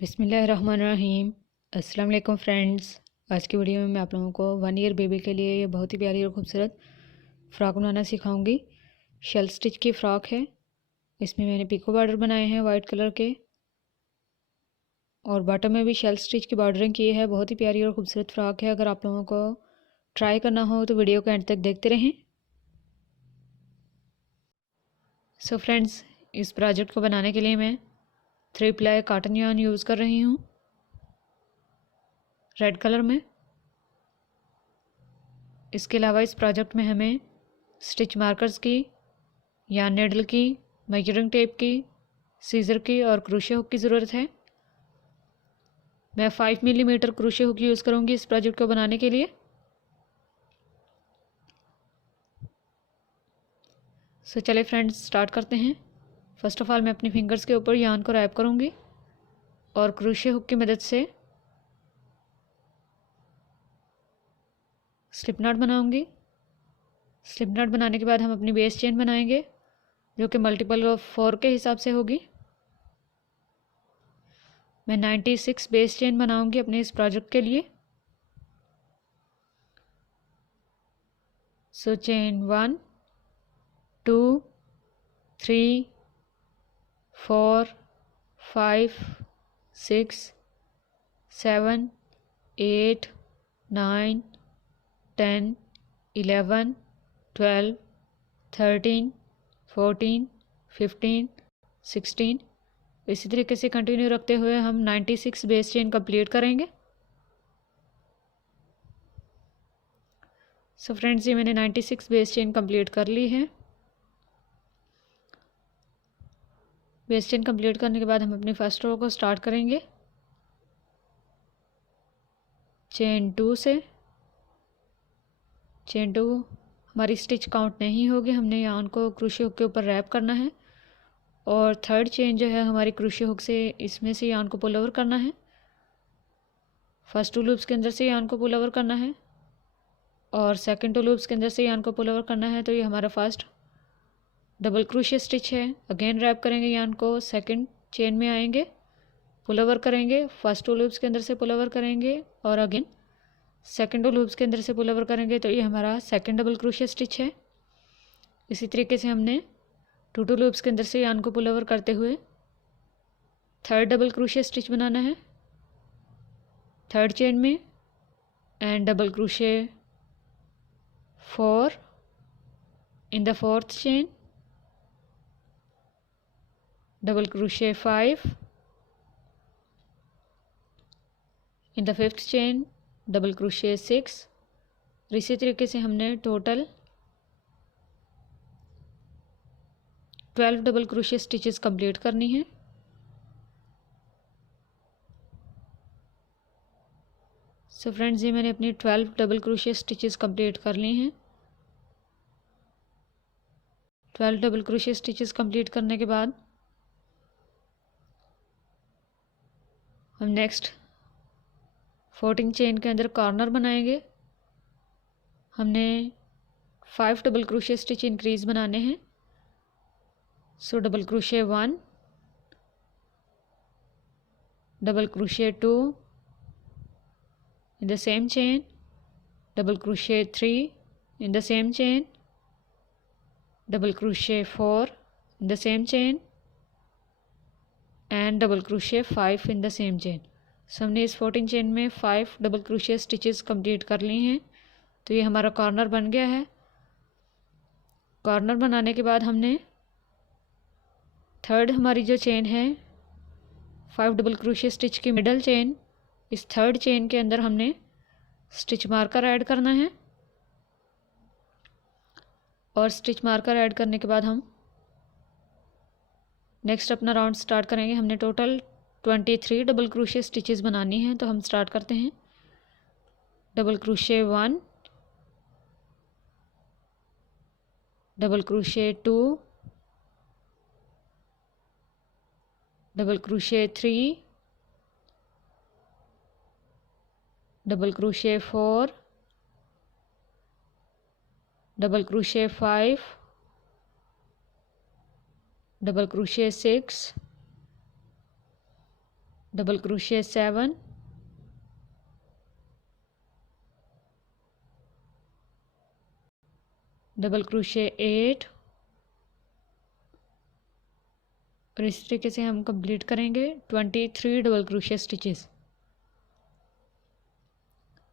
बिस्मिल्लाहिर्रहमानिर्रहीम। अस्सलाम वालेकुम फ्रेंड्स। आज की वीडियो में मैं आप लोगों को 1 ईयर बेबी के लिए ये बहुत ही प्यारी और खूबसूरत फ़्रॉक बनाना सिखाऊंगी। शेल स्टिच की फ़्रॉक है। इसमें मैंने पिको बॉर्डर बनाए हैं वाइट कलर के और बॉटम में भी शेल स्टिच की बॉर्डरिंग की है। बहुत ही प्यारी और खूबसूरत फ़्रॉक है। अगर आप लोगों को ट्राई करना हो तो वीडियो को एंड तक देखते रहें। सो फ्रेंड्स, इस प्रोजेक्ट को बनाने के लिए मैं 3 प्लाई कॉटन यार्न यूज़ कर रही हूँ रेड कलर में। इसके अलावा इस प्रोजेक्ट में हमें स्टिच मार्कर्स की, या नेडल की, मेजरिंग टेप की, सीज़र की और क्रोशे हुक की ज़रूरत है। मैं 5 मिलीमीटर क्रोशे हुक यूज़ करूँगी इस प्रोजेक्ट को बनाने के लिए। सो चले फ्रेंड्स, स्टार्ट करते हैं। फर्स्ट ऑफ ऑल मैं अपनी फिंगर्स के ऊपर यार्न को रैप करूँगी और क्रोशे हुक की मदद से स्लिप नॉट बनाऊँगी। स्लिप नॉट बनाने के बाद हम अपनी बेस चेन बनाएंगे, जो कि मल्टीपल ऑफ 4 के हिसाब से होगी। मैं 96 बेस चेन बनाऊंगी अपने इस प्रोजेक्ट के लिए। सो चेन 1 2 3 4 5 6 7 8 9 10 11 12 13 14 15 16। इसी तरीके से कंटिन्यू रखते हुए हम 96 बेस चेन कंप्लीट करेंगे। सो फ्रेंड्स, ये मैंने 96 बेस चेन कंप्लीट कर ली है। बेस चेन कंप्लीट करने के बाद हम अपनी फर्स्ट रो को स्टार्ट करेंगे चेन 2 से। चेन 2 हमारी स्टिच काउंट नहीं होगी, हमने यार्न को क्रोशे हुक के ऊपर रैप करना है और थर्ड चेन जो है हमारी क्रोशे हुक से इसमें से यार्न को पुल ओवर करना है। फर्स्ट 2 लूप्स के अंदर से यार्न को पुल ओवर करना है और सेकंड 2 लूप्स के अंदर से यार्न को पुल ओवर करना है। तो ये हमारा फर्स्ट डबल क्रोशे स्टिच है। अगेन रैप करेंगे यार्न को, सेकंड चेन में आएंगे, पुल ओवर करेंगे, फर्स्ट 2 लूप्स के अंदर से पुल ओवर करेंगे और अगेन सेकंड 2 लूप्स के अंदर से पुल ओवर करेंगे। तो ये हमारा सेकंड डबल क्रोशे स्टिच है। इसी तरीके से हमने 2 लूप्स के अंदर से यार्न को पुल ओवर करते हुए थर्ड डबल क्रोशे स्टिच बनाना है थर्ड चेन में and double crochet 4 in the fourth chain, double crochet 5 in the fifth chain, double crochet 6। इसी तरीके से हमने total 12 double crochet stitches complete करनी है। सो फ्रेंड्स, ये मैंने अपनी 12 डबल क्रोशे स्टिचेस कंप्लीट कर ली हैं। 12 डबल क्रोशे स्टिचेस कंप्लीट करने के बाद हम नेक्स्ट 14 चेन के अंदर कॉर्नर बनाएंगे। हमने 5 डबल क्रोशे स्टिच इंक्रीज बनाने हैं। सो double crochet 1, double crochet 2 in the same chain, double crochet 3 in the same chain, double crochet 4 in the same chain and double crochet 5 in the same chain। सो हमने इस 14 chain में 5 double crochet stitches complete कर ली हैं। तो ये हमारा corner बन गया है। कॉर्नर बनाने के बाद हमने थर्ड हमारी जो चेन है 5 डबल क्रोशे स्टिच की मिडल चेन, इस थर्ड चेन के अंदर हमने स्टिच मार्कर ऐड करना है और स्टिच मार्कर ऐड करने के बाद हम नेक्स्ट अपना राउंड स्टार्ट करेंगे। हमने टोटल 23 डबल क्रोशे स्टिचेस बनानी हैं। तो हम स्टार्ट करते हैं double crochet 1, double crochet 2, double crochet 3, double crochet 4, double crochet 5, double crochet 6, double crochet 7, double crochet 8, और इस तरीके से हम कंप्लीट करेंगे 23 double crochet stitches.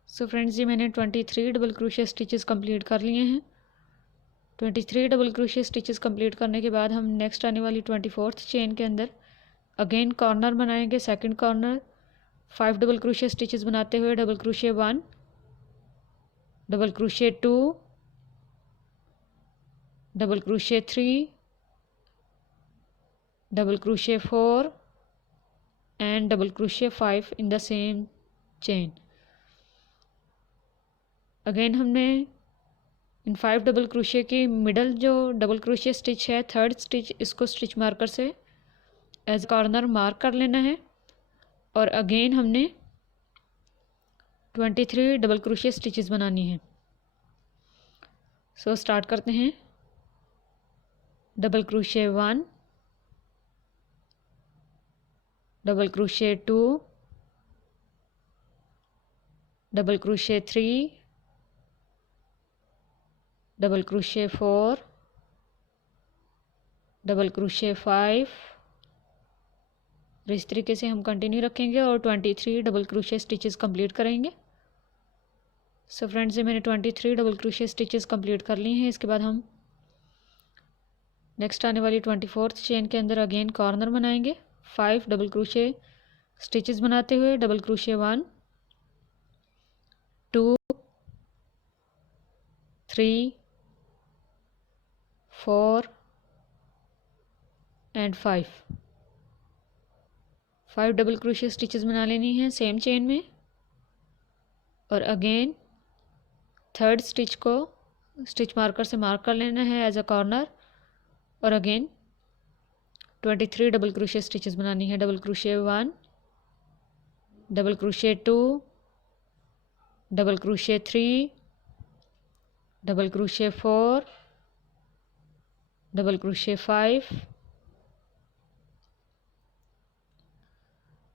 So friends, ये मैंने 23 डबल क्रोशे स्टिचेस कंप्लीट कर लिए हैं। 23 डबल क्रोशे स्टिचेस कंप्लीट करने के बाद हम नेक्स्ट आने वाली 24th चेन के अंदर अगेन कॉर्नर बनाएंगे। Second corner 5 double crochet stitches बनाते हुए double crochet 1, double crochet 2, double crochet 3, double crochet 4 and double crochet 5 in the same chain. Again हमने इन 5 डबल क्रोशे की मिडल जो डबल क्रोशे स्टिच है, third stitch, इसको stitch marker से as corner mark कर लेना है। और अगेन हमने 23 डबल क्रोशे स्टिचेस बनानी है। सो स्टार्ट करते हैं। Double crochet 1, double crochet 2, double crochet 3, double crochet 4, double crochet 5, इस तरीके से हम कंटिन्यू रखेंगे और 23 डबल क्रोशे स्टिचेस कंप्लीट करेंगे। सो फ्रेंड्स, ये मैंने 23 डबल क्रोशे स्टिचेस कंप्लीट कर ली हैं। इसके बाद हम नेक्स्ट आने वाली 24th चेन के अंदर अगेन कॉर्नर बनाएंगे। 5 डबल क्रोशे स्टिचेस बनाते हुए double crochet 1, 2, 3, 4 and 5 double crochet stitches बना लेनी है सेम चेन में। और अगेन थर्ड स्टिच को स्टिच मार्कर से मार्क कर लेना है एज अ कॉर्नर। और अगेन 23 डबल क्रोशे स्टिचेस बनानी है। Double crochet 1, double crochet 2, double crochet 3, double crochet 4, double crochet 5,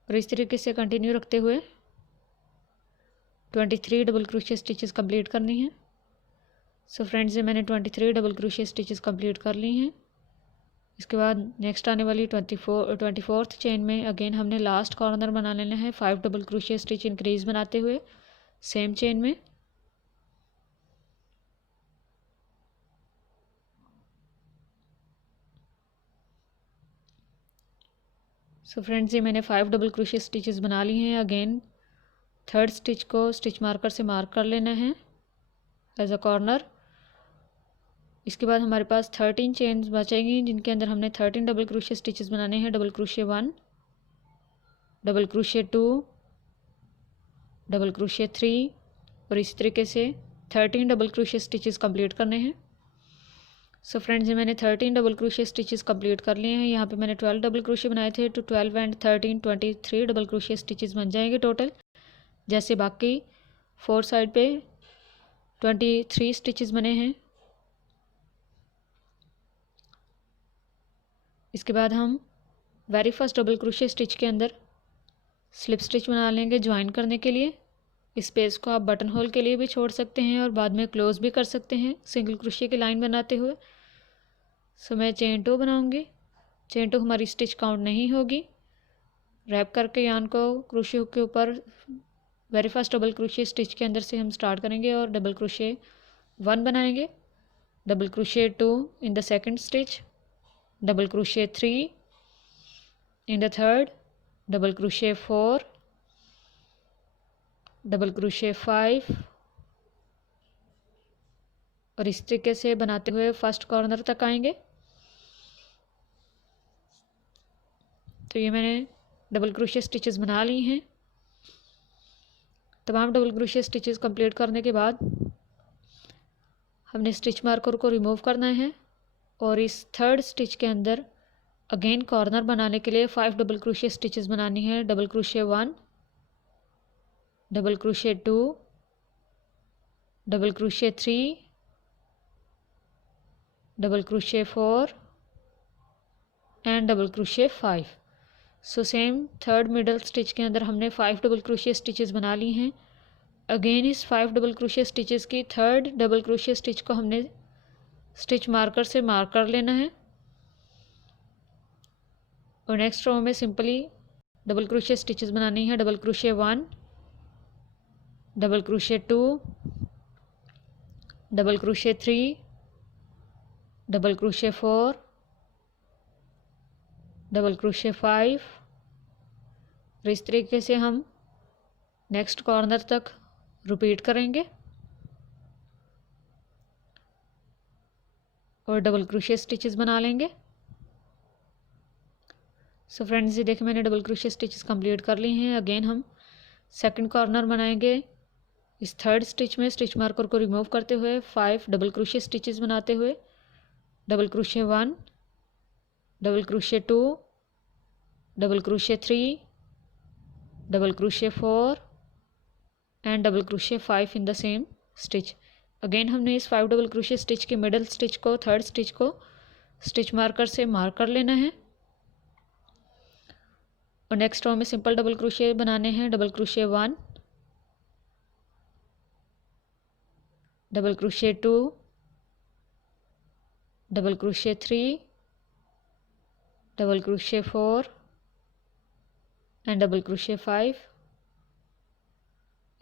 और इस तरीके से कंटिन्यू रखते हुए 23 डबल क्रोशे स्टिचेस कंप्लीट करनी है। सो फ्रेंड्स, ये मैंने 23 डबल क्रोशे स्टिचेस कंप्लीट कर ली हैं। इसके बाद नेक्स्ट आने वाली 24th चेन में अगेन हमने लास्ट कॉर्नर बना लेना है। 5 डबल क्रोशे स्टिच इंक्रीज बनाते हुए सेम चेन में। सो फ्रेंड्स, ये मैंने 5 डबल क्रोशे स्टिचेस बना ली हैं। अगेन थर्ड स्टिच को स्टिच मार्कर से मार्क कर लेना है एज अ कॉर्नर। इसके बाद हमारे पास 13 चेन्स बचेंगी जिनके अंदर हमने 13 डबल क्रोशे स्टिचेस बनाने हैं। Double crochet 1, double crochet 2, double crochet 3, और इस तरीके से 13 डबल क्रोशे स्टिचेस कंप्लीट करने हैं। सो फ्रेंड्स, ये मैंने 13 डबल क्रोशे स्टिचेस कंप्लीट कर लिए हैं। यहाँ पे मैंने 12 डबल क्रोशे बनाए थे, तो 12 एंड 13 23 डबल क्रोशे स्टिचेस बन जाएंगे टोटल। जैसे बाकी 4 साइड पे 23 स्टिचेस बने हैं। इसके बाद हम very first double crochet stitch के अंदर स्लिप स्टिच बना लेंगे ज्वाइन करने के लिए। इस स्पेस को आप बटन होल के लिए भी छोड़ सकते हैं और बाद में क्लोज भी कर सकते हैं सिंगल क्रोशे की लाइन बनाते हुए। सो मैं चेन 2 बनाऊंगी। चेन 2 हमारी स्टिच काउंट नहीं होगी। रैप करके यान को क्रोशे हुक के ऊपर very first double crochet stitch के अंदर से हम स्टार्ट करेंगे और डबल क्रोशे 1 बनाएंगे, double crochet 2 in the second stitch, double crochet 3 in the third, double crochet 4, double crochet 5, और इस तरीके से बनाते हुए फर्स्ट कॉर्नर तक आएंगे। तो ये मैंने डबल क्रोशे स्टिचेस बना ली हैं। तमाम डबल क्रोशे स्टिचेस कंप्लीट करने के बाद हमने स्टिच मार्कर को रिमूव करना है और इस थर्ड स्टिच के अंदर अगेन कॉर्नर बनाने के लिए 5 डबल क्रोशे स्टिचेस बनानी है। Double crochet 1, double crochet 2, double crochet 3, double crochet 4 and double crochet 5। So same third middle stitch के अंदर हमने 5 डबल क्रोशिया स्टिचेस बना ली हैं। अगेन इस 5 डबल क्रोशिया स्टिचेस की थर्ड डबल क्रोशिया स्टिच को हमने स्टिच मार्कर से मार्क कर लेना है और नेक्स्ट रो में सिंपली डबल क्रोशिया स्टिचेस बनानी है। Double crochet 1, double crochet 2, double crochet 3, double crochet 4, double crochet 5। इस तरीके से हम नेक्स्ट कॉर्नर तक रिपीट करेंगे और डबल क्रोशिया स्टिचेस बना लेंगे। सो फ्रेंड्स, ये देखिए मैंने डबल क्रोशिया स्टिचेस कंप्लीट कर ली हैं। अगेन हम सेकंड कॉर्नर बनाएंगे। इस थर्ड स्टिच में स्टिच मार्कर को रिमूव करते हुए 5 डबल क्रोशिया स्टिचेस बनाते हुए double crochet 1, double crochet 2, double crochet 3, double crochet 4 and double crochet 5 in the same stitch. Again हमने इस 5 डबल क्रोशिया स्टिच के मिडल स्टिच को, थर्ड स्टिच को स्टिच मार्कर से मार्क कर लेना है और नेक्स्ट रो में सिंपल डबल क्रोशिया बनाने हैं। Double crochet 1, double crochet 2, double crochet 3, double crochet 4 and double crochet 5।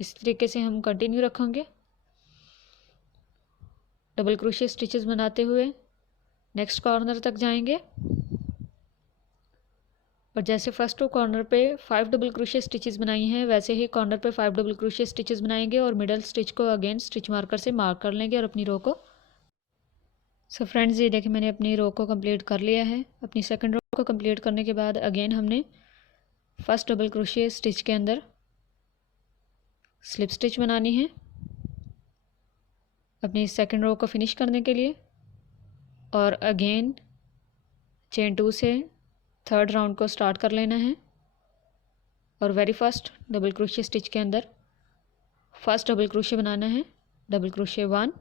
इस तरीके से हम कंटिन्यू रखेंगे डबल क्रोशिया स्टिचेस बनाते हुए नेक्स्ट कॉर्नर तक जाएंगे और जैसे फर्स्ट टू कॉर्नर पे 5 डबल क्रोशिया स्टिचेस बनाई हैं वैसे ही कॉर्नर पे 5 डबल क्रोशिया स्टिचेस बनाएंगे और मिडल स्टिच को अगेन स्टिच मार्कर से मार्क कर लेंगे और अपनी रो को। सो फ्रेंड्स, ये देखिए मैंने अपनी रो को कंप्लीट कर लिया है। अपनी सेकंड रो को कंप्लीट करने के बाद अगेन हमने फर्स्ट डबल क्रोशिया स्टिच के अंदर स्लिप स्टिच बनानी है अपनी सेकंड रो को फिनिश करने के लिए और अगेन चेन 2 से थर्ड राउंड को स्टार्ट कर लेना है और very first double crochet stitch के अंदर फर्स्ट डबल क्रोशिया बनाना है। Double crochet 1,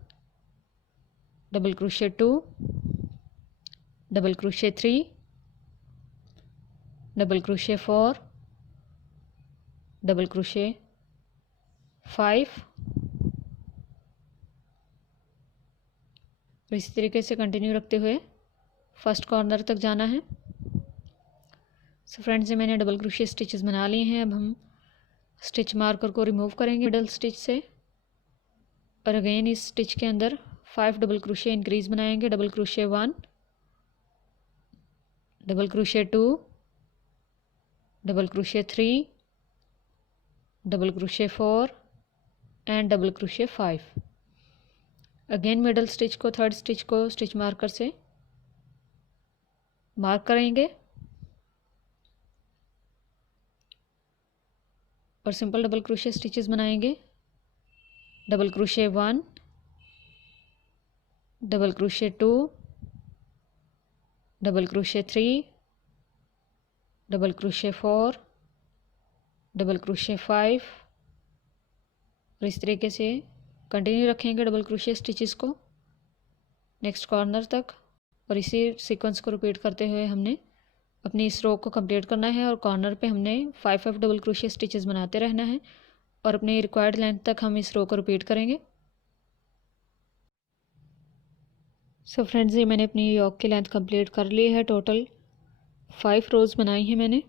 double crochet 2, double crochet 3, double crochet 4, double crochet 5। इसी तरीके से कंटिन्यू रखते हुए फर्स्ट कॉर्नर तक जाना है। सो फ्रेंड्स, ये मैंने डबल क्रोशिया स्टिचेस बना लिए हैं। अब हम स्टिच मार्कर को रिमूव करेंगे मिडल स्टिच से और अगेन इस स्टिच के अंदर 5 डबल क्रोशिया इंक्रीज बनाएंगे। Double crochet 1, double crochet 2, double crochet 3, double crochet 4 and double crochet 5। Again middle stitch को, थर्ड स्टिच को स्टिच मार्कर से मार्क करेंगे और सिंपल डबल क्रोशिया स्टिचेस बनाएंगे। Double crochet 1, double crochet 2, double crochet 3, double crochet 4, double crochet 5 और इस तरीके से कंटिन्यू रखेंगे डबल क्रोशिया स्टिचेस को नेक्स्ट कॉर्नर तक और इसी सीक्वेंस को रिपीट करते हुए हमने अपनी इस रो को कंप्लीट करना है और कॉर्नर पे हमने 5 डबल क्रोशिया स्टिचेस बनाते रहना है और अपने रिक्वायर्ड लेंथ तक हम इस रो को रिपीट करेंगे। सो फ्रेंड्स, ये मैंने अपनी योक की लेंथ कंप्लीट कर ली है। टोटल 5 रोज़ बनाई हैं मैंने।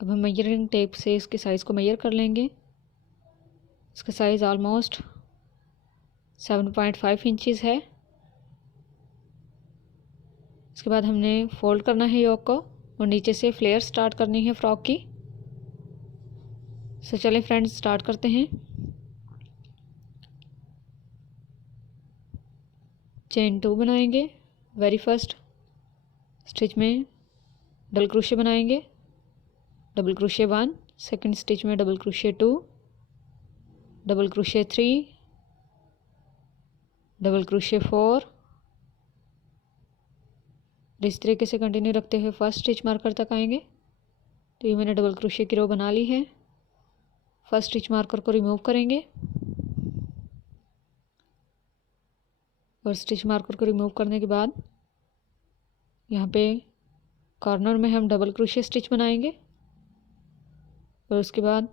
अब हम मेजरिंग टेप से इसके साइज़ को मेजर कर लेंगे। इसका साइज़ ऑलमोस्ट 7.5 इंचज़ है। इसके बाद हमने फोल्ड करना है योक को और नीचे से फ्लेयर स्टार्ट करनी है फ्रॉक की। सो चलें फ्रेंड्स, स्टार्ट करते हैं। चेन 2 बनाएंगे। वेरी फर्स्ट स्टिच में डबल क्रोशिया बनाएंगे। डबल क्रोशिया 1, सेकंड स्टिच में double crochet 2, double crochet 3, double crochet 4। इस तरीके से कंटिन्यू रखते हुए फर्स्ट स्टिच मार्कर तक आएंगे। तो ये मैंने डबल क्रोशिया की रो बना ली है। फर्स्ट स्टिच मार्कर को रिमूव करेंगे और स्टिच मार्कर को रिमूव करने के बाद यहाँ पे कॉर्नर में हम डबल क्रोशिया स्टिच बनाएंगे और उसके बाद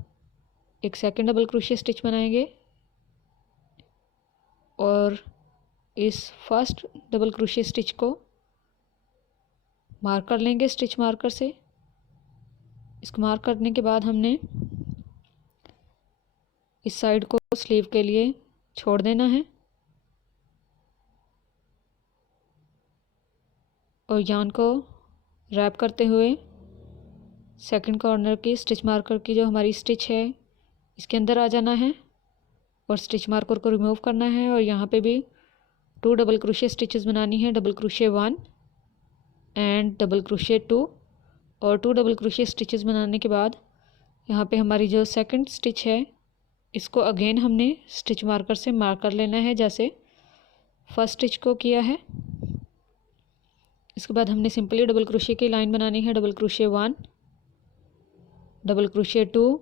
एक सेकंड डबल क्रोशिया स्टिच बनाएंगे और इस फर्स्ट डबल क्रोशिया स्टिच को मार्क कर लेंगे स्टिच मार्कर से। इसको मार्क करने के बाद हमने इस साइड को स्लीव के लिए छोड़ देना है और यार्न को रैप करते हुए सेकंड कॉर्नर की स्टिच मार्कर की जो हमारी स्टिच है इसके अंदर आ जाना है और स्टिच मार्कर को रिमूव करना है और यहाँ पे भी 2 डबल क्रोशिया स्टिचेस बनानी है, double crochet 1 and double crochet 2। और 2 डबल क्रोशिया स्टिचेस बनाने के बाद यहाँ पे हमारी जो सेकंड स्टिच है इसको अगेन हमने स्टिच मार्कर से मार्क कर लेना है जैसे फर्स्ट स्टिच को किया है। इसके बाद हमने सिंपली डबल क्रोशिया की लाइन बनानी है, double crochet 1, double crochet 2,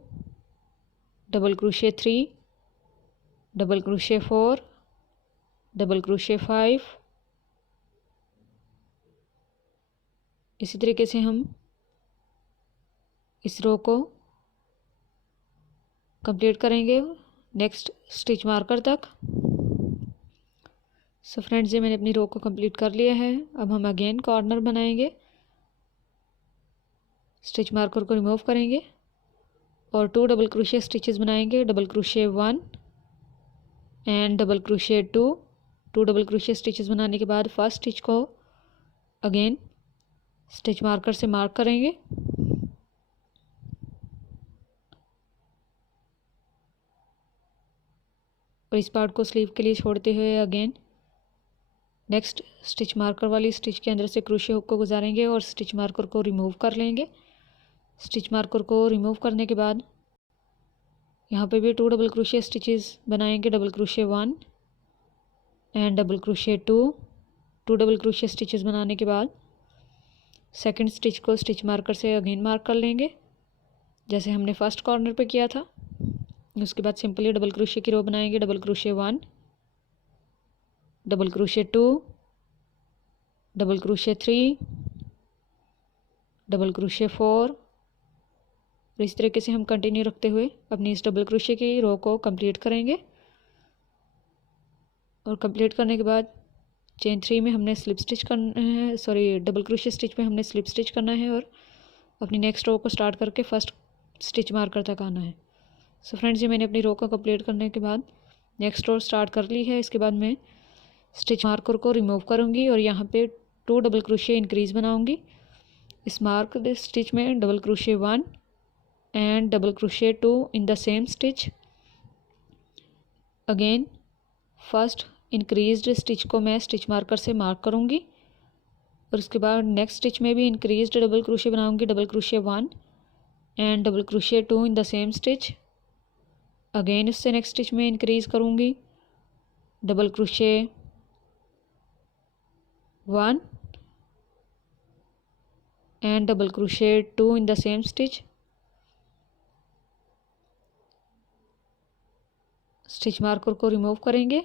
double crochet 3, double crochet 4, double crochet 5। इसी तरीके से हम इस रो को कंप्लीट करेंगे नेक्स्ट स्टिच मार्कर तक। सो फ्रेंड्स, ये मैंने अपनी रो को कंप्लीट कर लिया है। अब हम अगेन कॉर्नर बनाएंगे, स्टिच मार्कर को रिमूव करेंगे और 2 डबल क्रोशिया स्टिचेस बनाएंगे, double crochet 1 and double crochet 2। 2 double crochet stitches बनाने के बाद फर्स्ट स्टिच को अगेन स्टिच मार्कर से मार्क करेंगे और इस पार्ट को स्लीव के लिए छोड़ते हुए अगेन नेक्स्ट स्टिच मार्कर वाली स्टिच के अंदर से क्रोशिया हुक को गुजारेंगे और स्टिच मार्कर को रिमूव कर लेंगे। स्टिच मार्कर को रिमूव करने के बाद यहाँ पे भी 2 डबल क्रोशिया स्टिचेस बनाएंगे, double crochet 1 and double crochet 2। 2 double crochet stitches बनाने के बाद सेकंड स्टिच को स्टिच मार्कर से अगेन मार्क कर लेंगे जैसे हमने फर्स्ट कॉर्नर पे किया था। उसके बाद सिंपली डबल क्रोशिया की रो बनाएंगे, double crochet 1, double crochet 2, double crochet 3, double crochet 4। और इस तरीके से हम कंटिन्यू रखते हुए अपनी इस डबल क्रोशिया की रो को कंप्लीट करेंगे और कंप्लीट करने के बाद चेन 3 में हमने स्लिप स्टिच करना है, सॉरी डबल क्रोशिया स्टिच में हमने स्लिप स्टिच करना है और अपनी नेक्स्ट रो को स्टार्ट करके फर्स्ट स्टिच मार्कर तक आना है। सो फ्रेंड्स, ये मैंने अपनी रो को कंप्लीट करने के बाद नेक्स्ट रो स्टार्ट कर ली है। इसके बाद मैं स्टिच मार्कर को रिमूव करूँगी और यहाँ पे 2 डबल क्रोशिया इंक्रीज़ बनाऊँगी। इस मार्क स्टिच में double crochet 1 and double crochet 2 in the same stitch. Again first increased stitch को मैं स्टिच मार्कर से मार्क करूँगी और उसके बाद नेक्स्ट स्टिच में भी इंक्रीज्ड डबल क्रोशिया बनाऊँगी, double crochet 1 and double crochet 2 in the same stitch. Again उससे नेक्स्ट स्टिच में इंक्रीज़ करूँगी, double crochet 1 and double crochet 2 in the same stitch. Stitch marker को रिमूव करेंगे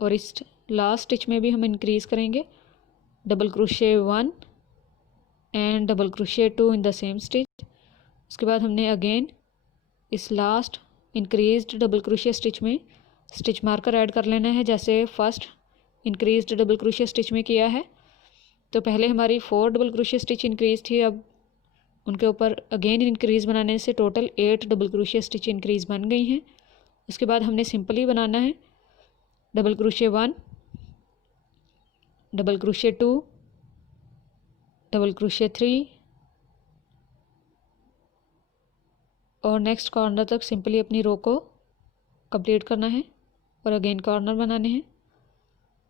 और इस लास्ट स्टिच में भी हम इंक्रीज़ करेंगे, double crochet 1 and double crochet 2 in the same stitch. उसके बाद हमने अगेन इस last increased double crochet stitch में स्टिच मार्कर ऐड कर लेना है जैसे first increased double crochet stitch में किया है। तो पहले हमारी 4 डबल क्रोशिया स्टिच इंक्रीज़ थी, अब उनके ऊपर अगेन इंक्रीज़ बनाने से total 8 double crochet stitch increase बन गई हैं। उसके बाद हमने सिंपली बनाना है double crochet 1, double crochet 2, double crochet 3 और नेक्स्ट कॉर्नर तक सिंपली अपनी रो को कंप्लीट करना है और अगेन कॉर्नर बनाने हैं।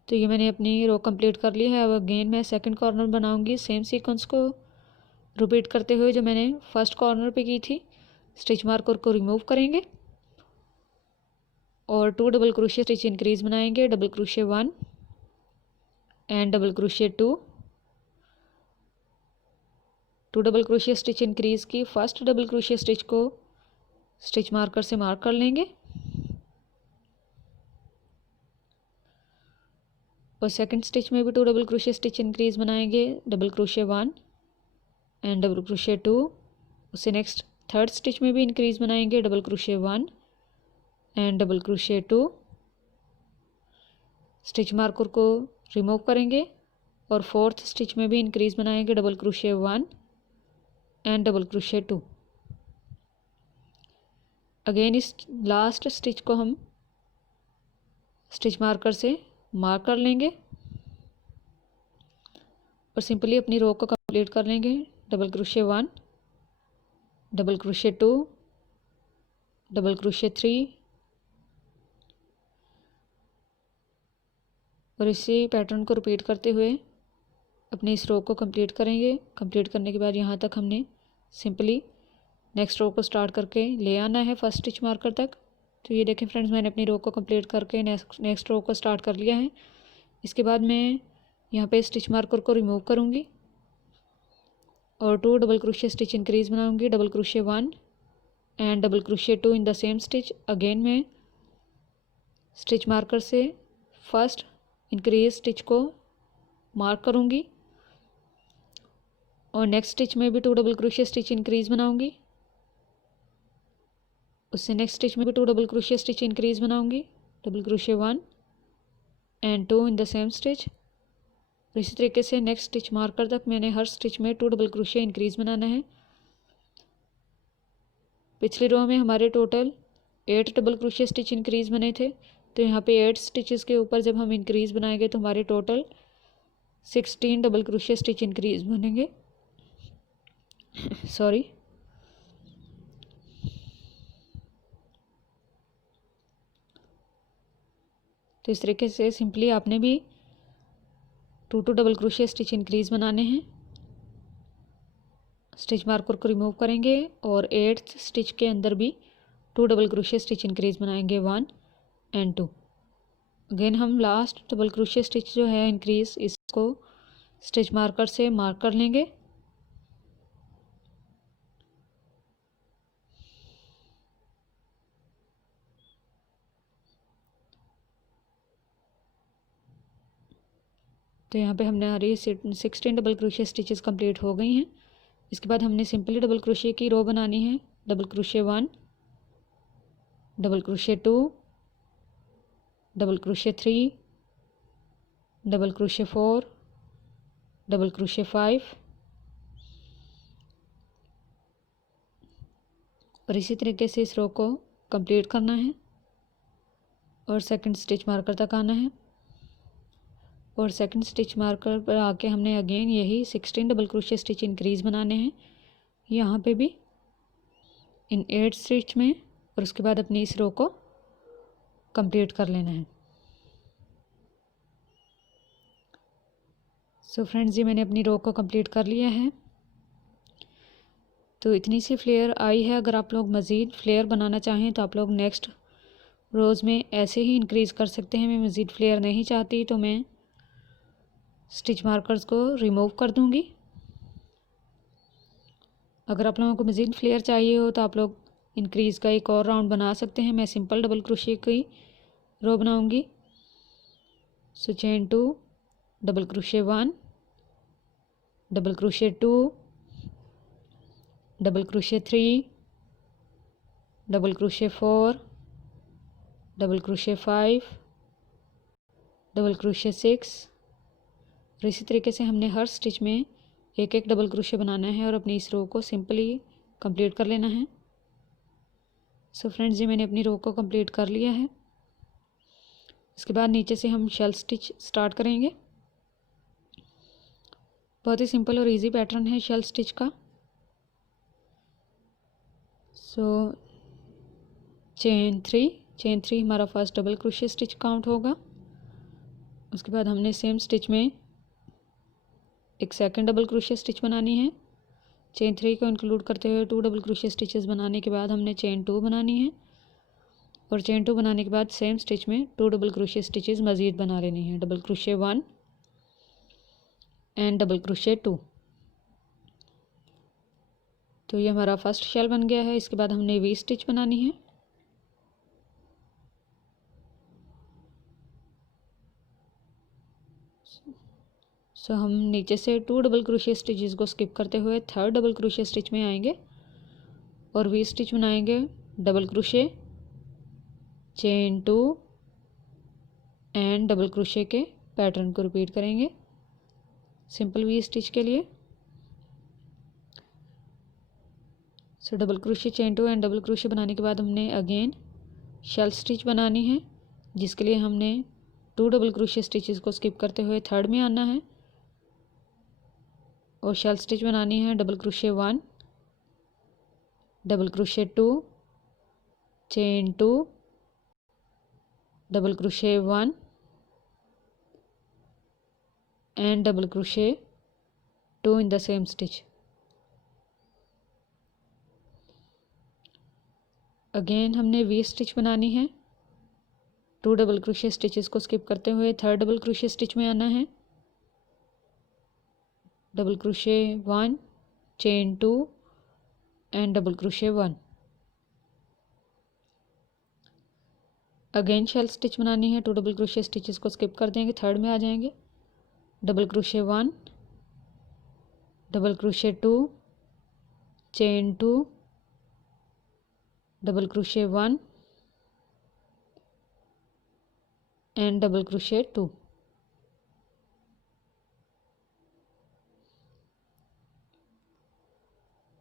तो ये मैंने अपनी रो कंप्लीट कर ली है। अब अगेन मैं सेकंड कॉर्नर बनाऊंगी सेम सीक्वेंस को रिपीट करते हुए जो मैंने फर्स्ट कॉर्नर पे की थी। स्टिच मार्कर को रिमूव करेंगे और 2 डबल क्रोशिया स्टिच इंक्रीज़ बनाएंगे, double crochet 1 and double crochet 2। 2 double crochet stitch increase की फर्स्ट डबल क्रोशिया स्टिच को स्टिच मार्कर से मार्क कर लेंगे और सेकंड स्टिच में भी 2 डबल क्रोशिया स्टिच इंक्रीज बनाएंगे, double crochet 1 and double crochet 2। उससे नेक्स्ट थर्ड स्टिच में भी इंक्रीज बनाएंगे, double crochet 1 and double crochet 2। Stitch marker को रिमूव करेंगे और फोर्थ स्टिच में भी इंक्रीज बनाएंगे, double crochet 1 and double crochet 2। Again इस लास्ट स्टिच को हम स्टिच मार्कर से मार्क कर लेंगे और सिंपली अपनी रो को कंप्लीट कर लेंगे, double crochet 1, double crochet 2, double crochet 3 और इसी पैटर्न को रिपीट करते हुए अपने इस रो को कंप्लीट करेंगे। कंप्लीट करने के बाद यहाँ तक हमने सिंपली नेक्स्ट रो को स्टार्ट करके ले आना है फर्स्ट स्टिच मार्कर तक। तो ये देखें फ्रेंड्स, मैंने अपनी रो को कंप्लीट करके नेक्स्ट रो को स्टार्ट कर लिया है। इसके बाद मैं यहाँ पे स्टिच मार्कर को रिमूव करूँगी और 2 डबल क्रोशिया स्टिच इंक्रीज बनाऊँगी, double crochet 1 and double crochet 2 in the same stitch. Again मैं स्टिच मार्कर से फर्स्ट इंक्रीज स्टिच को मार्क करूँगी और नेक्स्ट स्टिच में भी 2 डबल क्रोशिया स्टिच इंक्रीज बनाऊँगी। उससे नेक्स्ट स्टिच में भी 2 डबल क्रोशिया स्टिच इंक्रीज बनाऊँगी, double crochet 1 and 2 in the same stitch. इसी तरीके से नेक्स्ट स्टिच मार्कर तक मैंने हर स्टिच में 2 डबल क्रोशिया इंक्रीज बनाना है। पिछली रो में हमारे total 8 double crochet stitch increase बने थे, तो यहाँ पे 8 स्टिचेस के ऊपर जब हम इंक्रीज बनाएंगे तो हमारे total 16 double crochet stitch increase बनेंगे। सॉरी, तो इस तरीके से सिंपली आपने भी 2 डबल क्रोशिया स्टिच इंक्रीज बनाने हैं। स्टिच मार्कर को रिमूव करेंगे और 8th स्टिच के अंदर भी 2 डबल क्रोशिया स्टिच इंक्रीज बनाएंगे, 1 एंड 2। अगेन हम लास्ट डबल क्रोशिया स्टिच जो है इंक्रीज, इसको स्टिच मार्कर से मार्क कर लेंगे तो यहाँ पे हमने हमारी 16 डबल क्रोशिया स्टिचेस कंप्लीट हो गई हैं। इसके बाद हमने सिंपली डबल क्रोशिया की रो बनानी है, double crochet 1, double crochet 2, double crochet 3, double crochet 4, double crochet 5 और इसी तरीके से इस रो को कंप्लीट करना है और सेकंड स्टिच मार्कर तक आना है और सेकंड स्टिच मार्कर पर आके हमने अगेन यही 16 डबल क्रोशिया स्टिच इंक्रीज बनाने हैं यहाँ पे भी इन 8 स्टिच में और उसके बाद अपनी इस रो को कंप्लीट कर लेना है। सो फ्रेंड्स, ये मैंने अपनी रो को कंप्लीट कर लिया है। तो इतनी सी फ्लेयर आई है। अगर आप लोग मज़ीद फ्लेयर बनाना चाहें तो आप लोग नेक्स्ट रोज़ में ऐसे ही इंक्रीज़ कर सकते हैं। मैं मज़ीद फ्लेयर नहीं चाहती तो मैं स्टिच मार्कर्स को रिमूव कर दूंगी। अगर आप लोगों को मज़ीद फ्लेयर चाहिए हो तो आप लोग इंक्रीज़ का एक और राउंड बना सकते हैं। मैं सिंपल डबल क्रोशिया की रो बनाऊंगी। So chain 2, double crochet 1, double crochet 2, double crochet 3, double crochet 4, double crochet 5, double crochet 6 और इसी तरीके से हमने हर स्टिच में एक एक डबल क्रोशिया बनाना है और अपनी इस रो को सिंपली कंप्लीट कर लेना है। सो फ्रेंड्स, जी मैंने अपनी रो को कंप्लीट कर लिया है। इसके बाद नीचे से हम शेल स्टिच स्टार्ट करेंगे। बहुत ही सिंपल और इजी पैटर्न है शेल स्टिच का। सो चेन 3 हमारा first double crochet stitch count होगा। उसके बाद हमने सेम स्टिच में एक सेकंड डबल क्रोशिया स्टिच बनानी है। चेन 3 को इंक्लूड करते हुए 2 डबल क्रोशिया स्टिचेस बनाने के बाद हमने चेन 2 बनानी है और चेन 2 बनाने के बाद सेम स्टिच में 2 डबल क्रोशिया स्टिचेस मज़ीद बना लेनी है, double crochet 1 and double crochet 2। तो ये हमारा फर्स्ट शेल बन गया है। इसके बाद हमने वी स्टिच बनानी है। सो हम नीचे से 2 डबल क्रोशिया स्टिचेस को स्किप करते हुए 3rd डबल क्रोशिया स्टिच में आएंगे और वी स्टिच बनाएंगे, double crochet, chain 2 and double crochet के पैटर्न को रिपीट करेंगे सिंपल वी स्टिच के लिए। सो double crochet, chain 2 and double crochet बनाने के बाद हमने अगेन शेल स्टिच बनानी है, जिसके लिए हमने 2 डबल क्रोशिया स्टिचेस को स्किप करते हुए 3rd में आना है और शेल स्टिच बनानी है, double crochet 1, double crochet 2, chain 2, double crochet 1 and double crochet 2 in the same stitch. Again हमने वी स्टिच बनानी है, 2 डबल क्रोशिया स्टिचेस को स्किप करते हुए 3rd डबल क्रोशिया स्टिच में आना है, double crochet 1, chain 2 and double crochet 1। Again shell stitch बनानी है, 2 डबल क्रोशिया स्टिचेस को स्किप कर देंगे, 3rd में आ जाएंगे, double crochet 1, double crochet 2, chain 2, double crochet 1 and double crochet 2।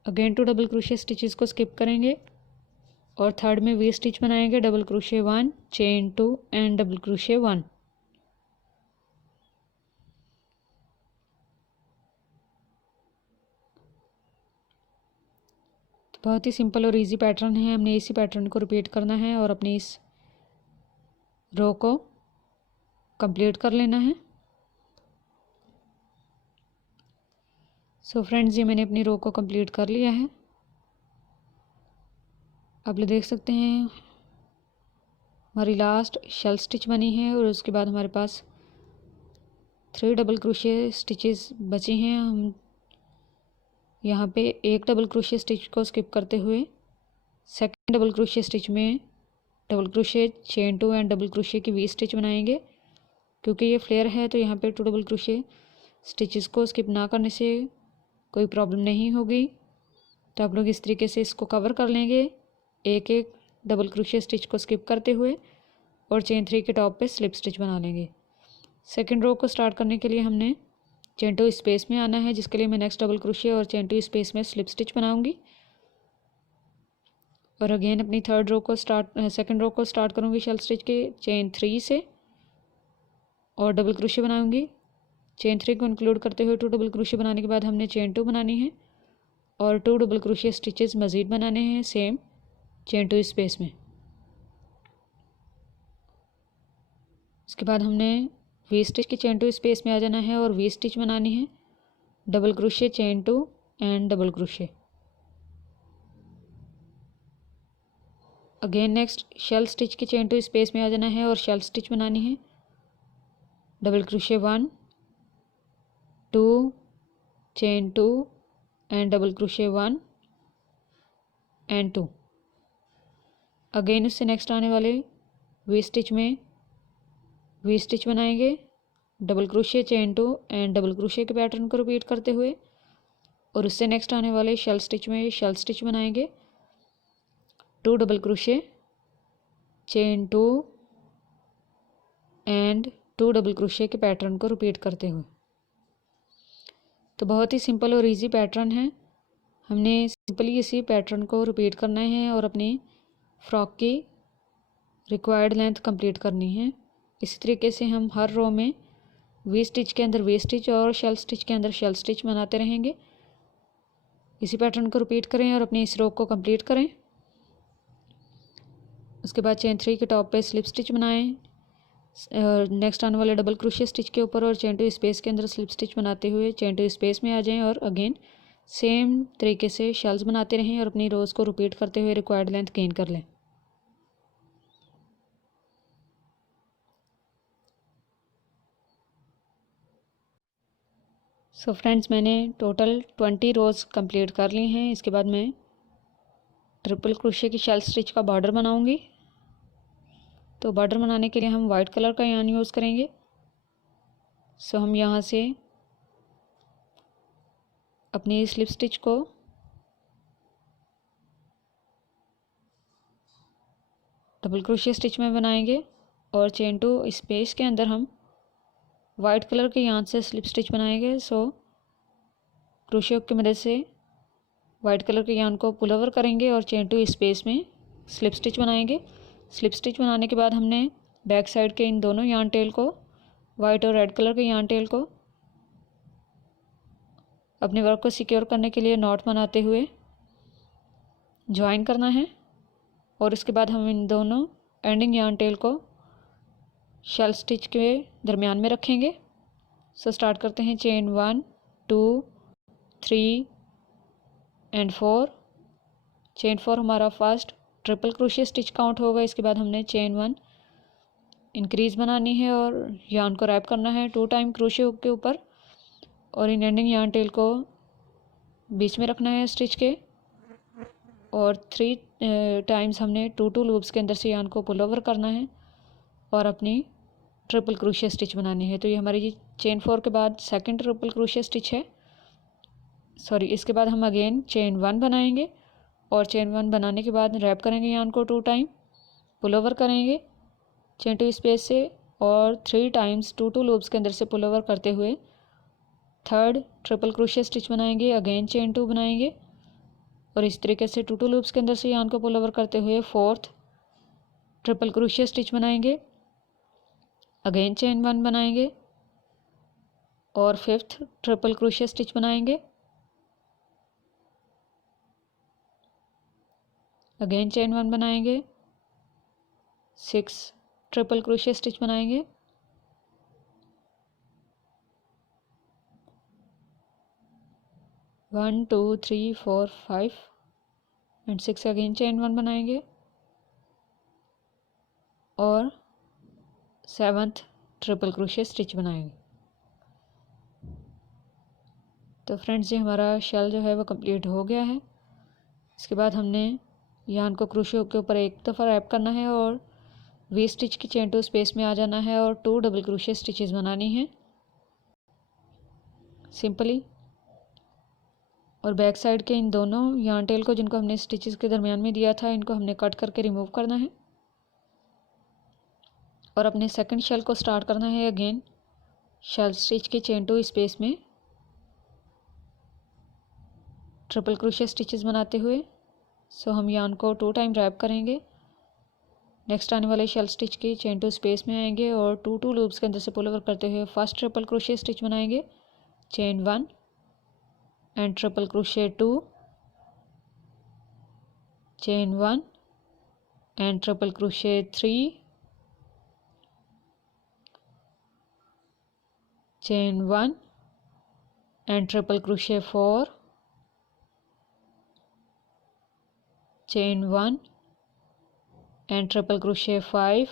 Again 2 double crochet stitches को स्किप करेंगे और 3rd में वी स्टिच बनाएंगे, double crochet 1, chain 2 and double crochet 1। तो बहुत ही सिंपल और इजी पैटर्न है, हमने इसी पैटर्न को रिपीट करना है और अपनी इस रो को कंप्लीट कर लेना है। सो फ्रेंड्स, ये मैंने अपनी रो को कंप्लीट कर लिया है। आप लोग देख सकते हैं हमारी लास्ट शेल स्टिच बनी है और उसके बाद हमारे पास 3 डबल क्रोशिया स्टिचेस बचे हैं। हम यहाँ पे एक डबल क्रोशिया स्टिच को स्किप करते हुए 2nd डबल क्रोशिया स्टिच में double crochet, chain 2 and double crochet की वी स्टिच बनाएंगे। क्योंकि ये फ्लेयर है तो यहाँ पे 2 डबल क्रोशिया स्टिचेस को स्किप ना करने से कोई प्रॉब्लम नहीं होगी। तो आप लोग इस तरीके से इसको कवर कर लेंगे, एक एक डबल क्रोशिया स्टिच को स्किप करते हुए और चेन 3 के टॉप पे स्लिप स्टिच बना लेंगे। सेकंड रो को स्टार्ट करने के लिए हमने चेन 2 स्पेस में आना है, जिसके लिए मैं नेक्स्ट डबल क्रोशिया और चेन 2 स्पेस में स्लिप स्टिच बनाऊंगी और अगेन अपनी सेकंड रो को स्टार्ट करूंगी शेल स्टिच के चेन 3 से और डबल क्रोशिया बनाऊंगी। चेन 3 को इंक्लूड करते हुए 2 डबल क्रोशिया बनाने के बाद हमने चेन 2 बनानी है और 2 डबल क्रोशिया स्टिचेस मज़ीद बनाने हैं सेम चेन 2 स्पेस में। उसके बाद हमने वी स्टिच की चेन 2 स्पेस में आ जाना है और वी स्टिच बनानी है, double crochet, chain 2 and double crochet. Again next shell stitch की चेन 2 स्पेस में आ जाना है और शेल स्टिच बनानी है, double crochet 1, 2, chain 2 and double crochet 1 and 2। Again उससे नेक्स्ट आने वाले वी स्टिच में वी स्टिच बनाएंगे, double crochet, chain 2 and double crochet के पैटर्न को रिपीट करते हुए और उससे नेक्स्ट आने वाले शेल स्टिच में शेल स्टिच बनाएंगे, 2 double crochet, chain 2 and 2 double crochet के पैटर्न को रिपीट करते हुए। तो बहुत ही सिंपल और इजी पैटर्न है, हमने सिंपली इसी पैटर्न को रिपीट करना है और अपनी फ्रॉक की रिक्वायर्ड लेंथ कंप्लीट करनी है। इसी तरीके से हम हर रो में वी स्टिच के अंदर वी स्टिच और शेल स्टिच के अंदर शेल स्टिच बनाते रहेंगे। इसी पैटर्न को रिपीट करें और अपनी इस रो को कंप्लीट करें। उसके बाद चेन 3 के टॉप पे स्लिप स्टिच बनाएं, नेक्स्ट आने वाले डबल क्रोशिया स्टिच के ऊपर और चेन 2 स्पेस के अंदर स्लिप स्टिच बनाते हुए चेन 2 स्पेस में आ जाएं और अगेन सेम तरीके से शेल्स बनाते रहें और अपनी रोज़ को रिपीट करते हुए रिक्वायर्ड लेंथ गेन कर लें। सो फ्रेंड्स, मैंने टोटल 20 रोज़ कंप्लीट कर ली हैं। इसके बाद मैं ट्रिपल क्रोशिया की शेल स्टिच का बॉर्डर बनाऊंगी। तो बॉर्डर बनाने के लिए हम वाइट कलर का यार्न यूज़ करेंगे। सो हम यहाँ से अपनी स्लिप स्टिच को डबल क्रोशिया स्टिच में बनाएंगे और चेन टू स्पेस के अंदर हम वाइट कलर के यहाँ से स्लिप स्टिच बनाएंगे। सो क्रोशिया हुक की मदद से वाइट कलर के यान को पुल ओवर करेंगे और चेन टू स्पेस में स्लिप स्टिच बनाएंगे। स्लिप स्टिच बनाने के बाद हमने बैक साइड के इन दोनों यान टेल को, वाइट और रेड कलर के यान टेल को अपने वर्क को सिक्योर करने के लिए नॉट बनाते हुए ज्वाइन करना है। और उसके बाद हम इन दोनों एंडिंग यान टेल को शेल स्टिच के दरमियान में रखेंगे। सो स्टार्ट करते हैं। Chain 1 2 3 and 4। चेन 4 हमारा first triple crochet stitch count होगा। इसके बाद हमने चेन 1 इंक्रीज बनानी है और यान को रैप करना है 2 टाइम क्रोशिया हुक के ऊपर और इन एंडिंग यान टेल को बीच में रखना है स्टिच के और 3 टाइम्स हमने 2 लूप्स के अंदर से यान को पुल ओवर करना है और अपनी ट्रिपल क्रोशिया स्टिच बनानी है। तो ये हमारी चेन 4 के बाद सेकंड ट्रिपल क्रोशिया स्टिच है। इसके बाद हम अगेन चेन 1 बनाएंगे और चेन 1 बनाने के बाद रैप करेंगे यान को 2 टाइम, पुल ओवर करेंगे चेन 2 स्पेस से और 3 टाइम्स 2 लूप्स के अंदर से पुल ओवर करते हुए थर्ड ट्रिपल क्रोशिया स्टिच बनाएंगे। अगेन चेन 2 बनाएंगे और इस तरीके से 2 लूप्स के अंदर से यान को पुल ओवर करते हुए फोर्थ ट्रिपल क्रोशिया स्टिच बनाएंगे। अगेन चेन 1 बनाएंगे और फिफ्थ ट्रिपल क्रोशिया स्टिच बनाएंगे। अगेन चेन 1 बनाएंगे, 6 ट्रिपल क्रोशिया स्टिच बनाएंगे। वन 2 3 4 5 एंड 6 अगेन चेन 1 बनाएंगे और 7th ट्रिपल क्रोशिया स्टिच बनाएंगे। तो फ्रेंड्स, ये हमारा शेल जो है वो कंप्लीट हो गया है। इसके बाद हमने यान को क्रोशिया हुक के ऊपर एक दफ़ा रैप करना है और वी स्टिच की चेन 2 स्पेस में आ जाना है और 2 डबल क्रोशिया स्टिचेस बनानी है सिंपली। और बैक साइड के इन दोनों यान टेल को, जिनको हमने स्टिचेस के दरमियान में दिया था, इनको हमने कट करके रिमूव करना है और अपने सेकंड शेल को स्टार्ट करना है अगेन शेल स्टिच की चेन 2 स्पेस में ट्रिपल क्रोशिया स्टिचेस बनाते हुए। हम यान को 2 टाइम रैप करेंगे। नेक्स्ट आने वाले शेल स्टिच की चेन 2 स्पेस में आएंगे और 2 लूप्स के अंदर से पुल ओवर करते हुए फर्स्ट ट्रिपल क्रोशिया स्टिच बनाएंगे, chain 1 and triple crochet 2, chain 1 and triple crochet 3, chain 1 and triple crochet 4, chain 1 and triple crochet 5,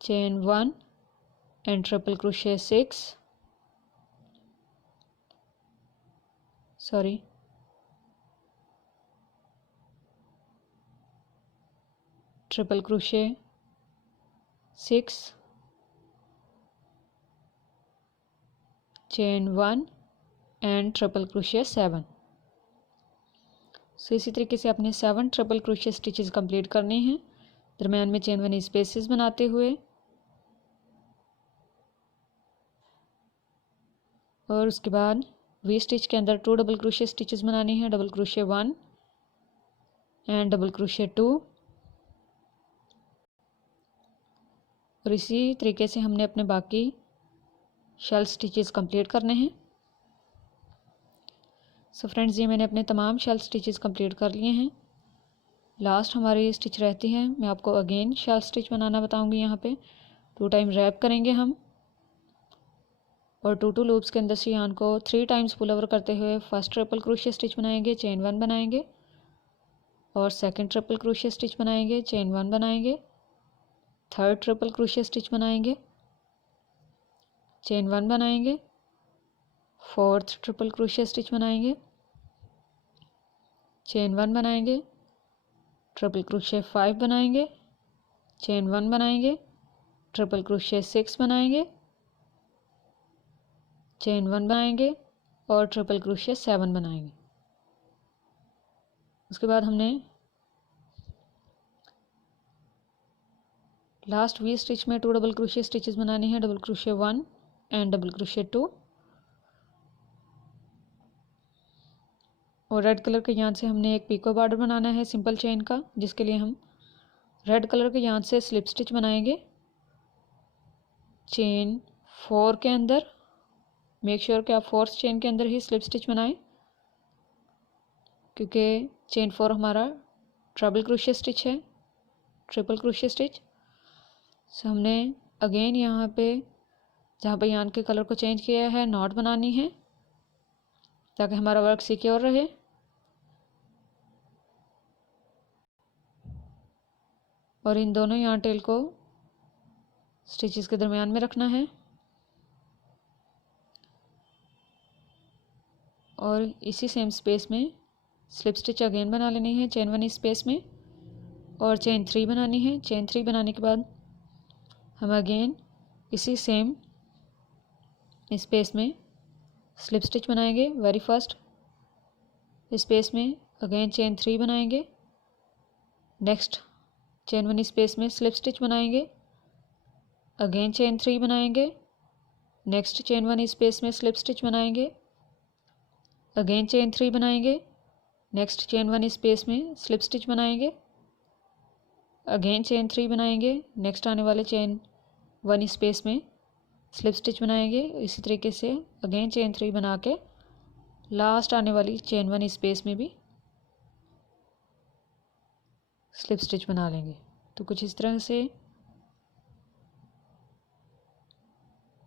chain 1 and triple crochet 6, triple crochet 6, chain 1 and triple crochet 7। इसी तरीके से अपने 7 triple crochet stitches complete करने हैं दरम्यान में chain 1 spaces बनाते हुए। और उसके बाद वी स्टिच के अंदर 2 डबल क्रोशिया स्टिचेस बनानी है, double crochet 1 and double crochet 2। और इसी तरीके से हमने अपने बाकी शेल स्टिचेस कंप्लीट करने हैं। फ्रेंड्स, ये मैंने अपने तमाम शेल स्टिचेस कंप्लीट कर लिए हैं। लास्ट हमारी स्टिच रहती है, मैं आपको अगेन शेल स्टिच बनाना बताऊंगी। यहाँ पे 2 टाइम रैप करेंगे हम और 2 लूप्स के अंदर से यान को 3 टाइम्स पुल ओवर करते हुए फर्स्ट ट्रिपल क्रोशिया स्टिच बनाएंगे, चेन 1 बनाएंगे और सेकंड ट्रिपल क्रोशिया स्टिच बनाएंगे, चेन 1 बनाएंगे, थर्ड ट्रिपल क्रोशिया स्टिच बनाएंगे, चेन 1 बनाएंगे, फोर्थ ट्रिपल क्रोशिया स्टिच बनाएंगे, चेन 1 बनाएंगे, ट्रिपल क्रोशिया 5 बनाएंगे, चेन 1 बनाएंगे, ट्रिपल क्रोशिया 6 बनाएंगे, चेन 1 बनाएंगे और ट्रिपल क्रोशिया 7 बनाएंगे। उसके बाद हमने लास्ट वी स्टिच में 2 डबल क्रोशिया स्टिचेस बनाने हैं, double crochet 1 and double crochet 2। और रेड कलर के यार्न से हमने एक पीको बॉर्डर बनाना है सिंपल चेन का, जिसके लिए हम रेड कलर के यार्न से स्लिप स्टिच बनाएंगे चेन 4 के अंदर। मेक श्योर कि आप 4th चेन के अंदर ही स्लिप स्टिच बनाएं, क्योंकि चेन 4 हमारा ट्रिपल क्रोशिया स्टिच है, ट्रिपल क्रोशिया स्टिच। सो हमने अगेन यहाँ पे जहाँ पे यार्न के कलर को चेंज किया है नॉट बनानी है, ताकि हमारा वर्क सिक्योर रहे। और इन दोनों यार्न टेल को स्टिचेस के दरमियान में रखना है। और इसी सेम स्पेस में स्लिप स्टिच अगेन बना लेनी है चेन 1 स्पेस में, और चेन 3 बनानी है। चेन 3 बनाने के बाद हम अगेन इसी सेम स्पेस में स्लिप स्टिच बनाएंगे। वेरी फर्स्ट स्पेस में अगेन चेन 3 बनाएंगे, नेक्स्ट चेन 1 स्पेस में स्लिप स्टिच बनाएंगे, अगेन चेन 3 बनाएंगे, नेक्स्ट चेन 1 स्पेस में स्लिप स्टिच बनाएंगे, अगेन चेन 3 बनाएंगे, नेक्स्ट चेन 1 स्पेस में स्लिप स्टिच बनाएंगे, अगेन चेन 3 बनाएंगे, नेक्स्ट आने वाले चेन 1 स्पेस में स्लिप स्टिच बनाएंगे। इसी तरीके से अगेन चेन 3 बना के लास्ट आने वाली चेन 1 स्पेस में भी स्लिप स्टिच बना लेंगे। तो कुछ इस तरह से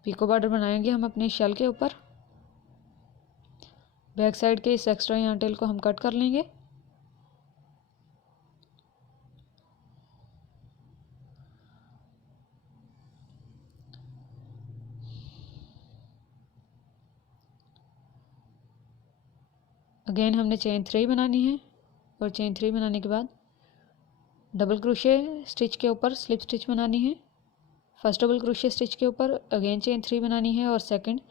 पीको बॉर्डर बनाएंगे हम अपने शेल के ऊपर। बैक साइड के इस एक्स्ट्रा यार्न टेल को हम कट कर लेंगे। अगेन हमने चेन 3 बनानी है, और चेन 3 बनाने के बाद डबल क्रोशिया स्टिच के ऊपर स्लिप स्टिच बनानी है। फर्स्ट डबल क्रोशिया स्टिच के ऊपर अगेन चेन 3 बनानी है, और सेकंड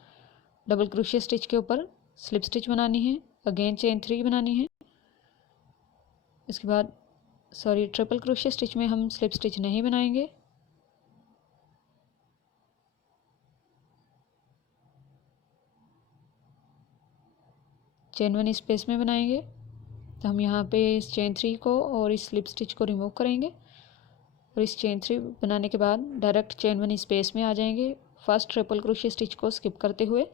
डबल क्रोशिया स्टिच के ऊपर स्लिप स्टिच बनानी है, अगेन चेन 3 बनानी है। इसके बाद ट्रिपल क्रोशिया स्टिच में हम स्लिप स्टिच नहीं बनाएंगे। चेन 1 स्पेस में बनाएंगे। तो हम यहाँ पे इस चेन 3 को और इस स्लिप स्टिच को रिमूव करेंगे, और इस चेन 3 बनाने के बाद डायरेक्ट चेन 1 स्पेस में आ जाएंगे, फर्स्ट ट्रिपल क्रोशिया स्टिच को स्किप करते हुए,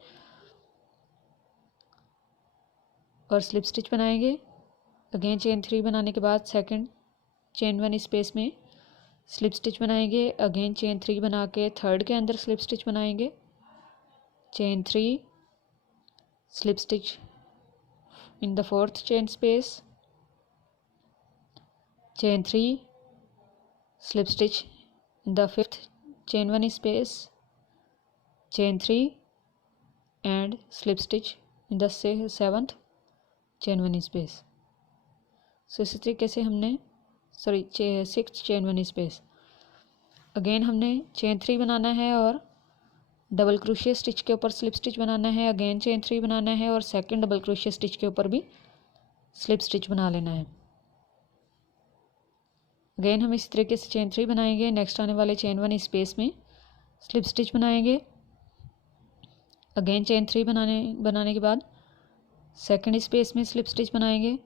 और स्लिप स्टिच बनाएंगे। अगेन चेन 3 बनाने के बाद सेकंड चेन 1 स्पेस में स्लिप स्टिच बनाएंगे, अगेन चेन 3 बना के थर्ड के अंदर स्लिप स्टिच बनाएंगे, chain 3 slip stitch in the 4th chain space, chain 3 slip stitch in the 5th chain 1 space, chain 3 and slip stitch in the 7th chain 1 space। सो इसी तरीके से हमने 6th chain 1 space। अगेन हमने chain 3 बनाना है और double crochet stitch के ऊपर slip stitch बनाना है, अगेन चेन 3 बनाना है, और सेकंड डबल क्रोशिया स्टिच के ऊपर भी स्लिप स्टिच बना लेना है। अगेन हम इस तरीके से चेन 3 बनाएंगे, नेक्स्ट आने वाले चेन 1 स्पेस में स्लिप स्टिच बनाएंगे, अगेन चेन 3 बनाने के बाद सेकंड स्पेस में स्लिप स्टिच बनाएंगे,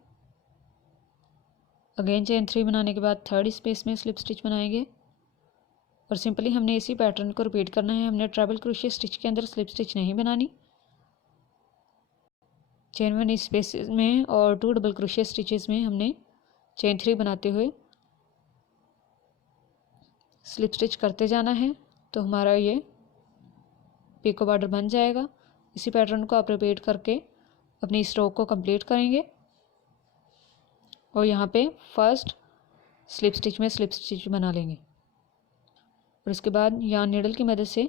अगेन चेन 3 बनाने के बाद थर्ड स्पेस में स्लिप स्टिच बनाएंगे। और सिंपली हमने इसी पैटर्न को रिपीट करना है। हमने ट्रिपल क्रोशिया स्टिच के अंदर स्लिप स्टिच नहीं बनानी। चेन 1 स्पेस में और 2 डबल क्रोशिया स्टिचेस में हमने चेन 3 बनाते हुए स्लिप स्टिच करते जाना है, तो हमारा ये पीको बॉर्डर बन जाएगा। इसी पैटर्न को आप रिपीट करके अपनी स्ट्रोक को कंप्लीट करेंगे, और यहाँ पे फर्स्ट स्लिप स्टिच में स्लिप स्टिच बना लेंगे, और इसके बाद यार्न नीडल की मदद से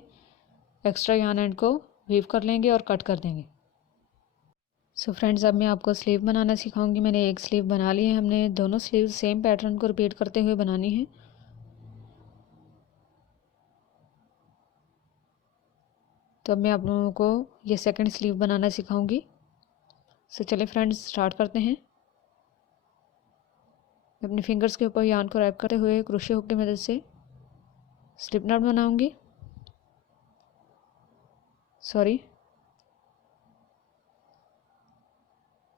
एक्स्ट्रा यार्न एंड को वीव कर लेंगे और कट कर देंगे। सो फ्रेंड्स, अब मैं आपको स्लीव बनाना सिखाऊंगी। मैंने एक स्लीव बना ली है। हमने दोनों स्लीव सेम पैटर्न को रिपीट करते हुए बनानी है। तो अब मैं आप लोगों को ये सेकंड स्लीव बनाना सिखाऊंगी। सो चलिए फ्रेंड्स स्टार्ट करते हैं। अपने फिंगर्स के ऊपर यार्न को रैप करते हुए क्रोशे हुक की मदद से स्लिप नॉट बनाऊंगी।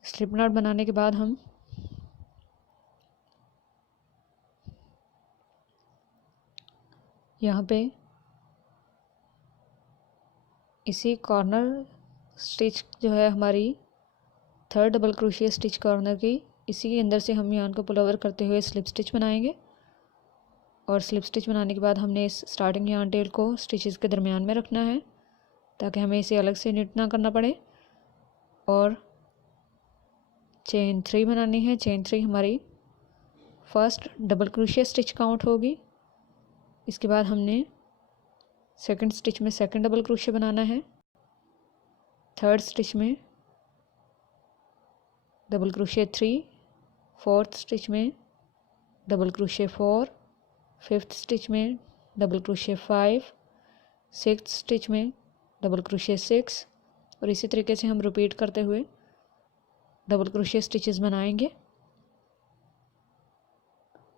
स्लिप नॉट बनाने के बाद हम यहाँ पे इसी कॉर्नर स्टिच जो है हमारी third double crochet stitch corner की, इसी के अंदर से हम यार्न को पुल ओवर करते हुए स्लिप स्टिच बनाएंगे। और स्लिप स्टिच बनाने के बाद हमने इस स्टार्टिंग यार्न टेल को स्टिचेस के दरमियान में रखना है ताकि हमें इसे अलग से निट ना करना पड़े। और चेन 3 बनानी है। चेन 3 हमारी first double crochet stitch count होगी। इसके बाद हमने सेकंड स्टिच में सेकंड डबल क्रोशिया बनाना है, थर्ड स्टिच में डबल क्रोशिया 3, फोर्थ स्टिच में डबल क्रोशिया 4, फिफ्थ स्टिच में डबल क्रोशिया 5, सिक्स्थ स्टिच में डबल क्रोशिया 6 और इसी तरीके से हम रिपीट करते हुए डबल क्रोशिया स्टिचेस बनाएंगे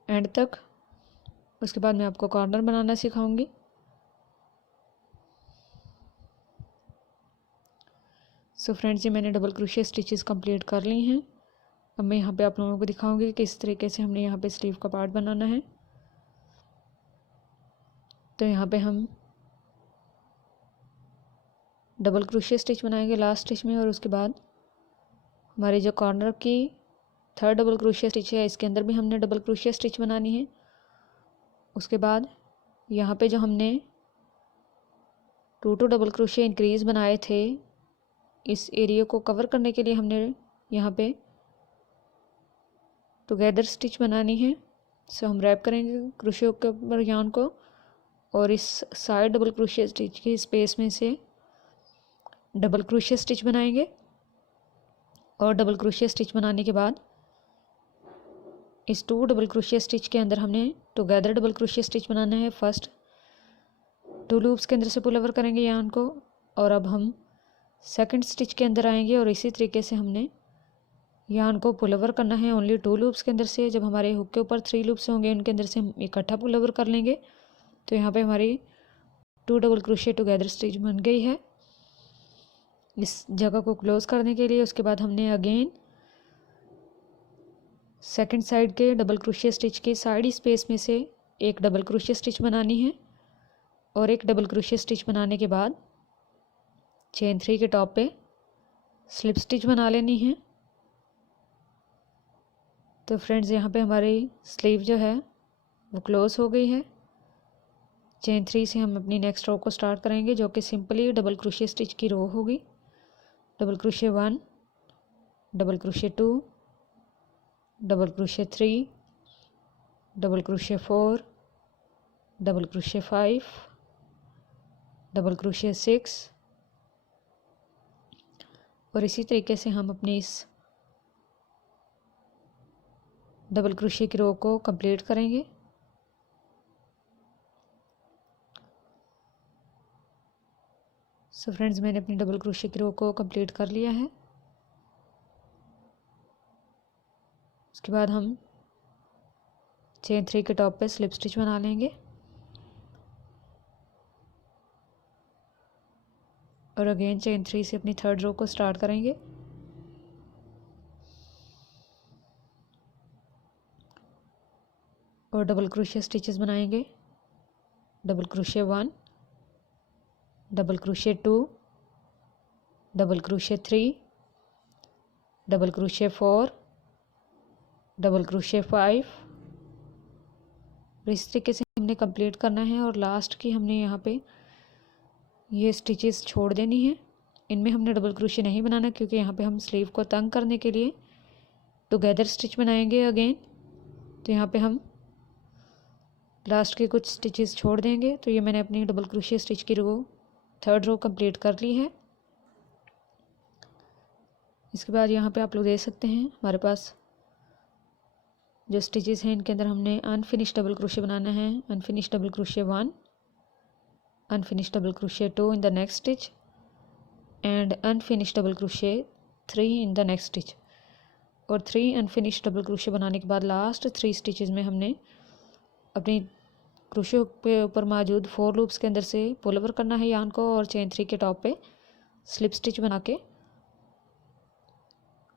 एंड तक। उसके बाद मैं आपको कॉर्नर बनाना सिखाऊंगी। सो फ्रेंड्स, ये मैंने डबल क्रोशिया स्टिचेस कंप्लीट कर ली हैं। अब मैं यहाँ पे आप लोगों को दिखाऊंगी कि किस तरीके से हमने यहाँ पे स्लीव का पार्ट बनाना है। तो यहाँ पे हम डबल क्रोशिया स्टिच बनाएंगे लास्ट स्टिच में, और उसके बाद हमारी जो कॉर्नर की थर्ड डबल क्रोशिया स्टिच है इसके अंदर भी हमने डबल क्रोशिया स्टिच बनानी है। उसके बाद यहाँ पे जो हमने 2 डबल क्रोशिया इंक्रीज बनाए थे, इस एरिया को कवर करने के लिए हमने यहाँ पे टुगेदर स्टिच बनानी है। सो हम रैप करेंगे क्रोशिया के ऊपर यार्न को और इस साइड डबल क्रोशिया स्टिच की स्पेस में से डबल क्रोशिया स्टिच बनाएंगे। और डबल क्रोशिया स्टिच बनाने के बाद इस 2 डबल क्रोशिया स्टिच के अंदर हमने टुगेदर डबल क्रोशिया स्टिच बनाना है। फर्स्ट 2 लूप्स के अंदर से पुल ओवर करेंगे यार्न को, और अब हम सेकंड स्टिच के अंदर आएंगे और इसी तरीके से हमने यार्न को पुल ओवर करना है ओनली 2 लूप्स के अंदर से। जब हमारे हुक के ऊपर 3 लूप्स होंगे उनके अंदर से हम इकट्ठा पुल ओवर कर लेंगे। तो यहाँ पे हमारी 2 डबल क्रोशिया टुगेदर स्टिच बन गई है इस जगह को क्लोज करने के लिए। उसके बाद हमने अगेन सेकंड साइड के डबल क्रोशिया स्टिच के साइड स्पेस में से एक डबल क्रोशिया स्टिच बनानी है, और एक डबल क्रोशिया स्टिच बनाने के बाद चेन 3 के टॉप पे स्लिप स्टिच बना लेनी है। तो फ्रेंड्स, यहाँ पे हमारी स्लीव जो है वो क्लोज हो गई है। चेन 3 से हम अपनी नेक्स्ट रो को स्टार्ट करेंगे जो कि सिंपली डबल क्रोशिया स्टिच की रो होगी। Double crochet 1, double crochet 2, double crochet 3, double crochet 4, double crochet 5, double crochet 6 और इसी तरीके से हम अपनी इस डबल क्रोशिया की रो को कंप्लीट करेंगे। सो फ्रेंड्स, मैंने अपनी डबल क्रोशिया की रो को कंप्लीट कर लिया है। उसके बाद हम चेन 3 के टॉप पे स्लिप स्टिच बना लेंगे और अगेन चेन 3 से अपनी थर्ड रो को स्टार्ट करेंगे। और डबल क्रोशिया स्टिचेस बनाएंगे। Double crochet 1, double crochet 2, double crochet 3, double crochet 4, double crochet 5। इस तरीके से हमने कंप्लीट करना है और लास्ट की हमने यहाँ पे ये स्टिचेस छोड़ देनी है। इनमें हमने डबल क्रोशिया नहीं बनाना क्योंकि यहाँ पे हम स्लीव को तंग करने के लिए टुगेदर स्टिच बनाएंगे अगेन। तो यहाँ पे हम लास्ट के कुछ स्टिचेस छोड़ देंगे। तो ये मैंने अपनी डबल क्रोशिया स्टिच की रो थर्ड रो कंप्लीट कर ली है। इसके बाद यहाँ पे आप लोग देख सकते हैं हमारे पास जो स्टिचेस हैं इनके अंदर हमने अनफिनिश डबल क्रोशिया बनाना है। Unfinished double crochet 1, unfinished double crochet 2 in the next stitch, and unfinished double crochet 3 in the next stitch. और 3 अनफिनिश डबल क्रोशे बनाने के बाद लास्ट 3 स्टिचेस में हमने अपनी क्रोशे हुक पे ऊपर मौजूद 4 लूप्स के अंदर से पुल ओवर करना है यार्न को और चेन 3 के टॉप पे स्लिप स्टिच बना के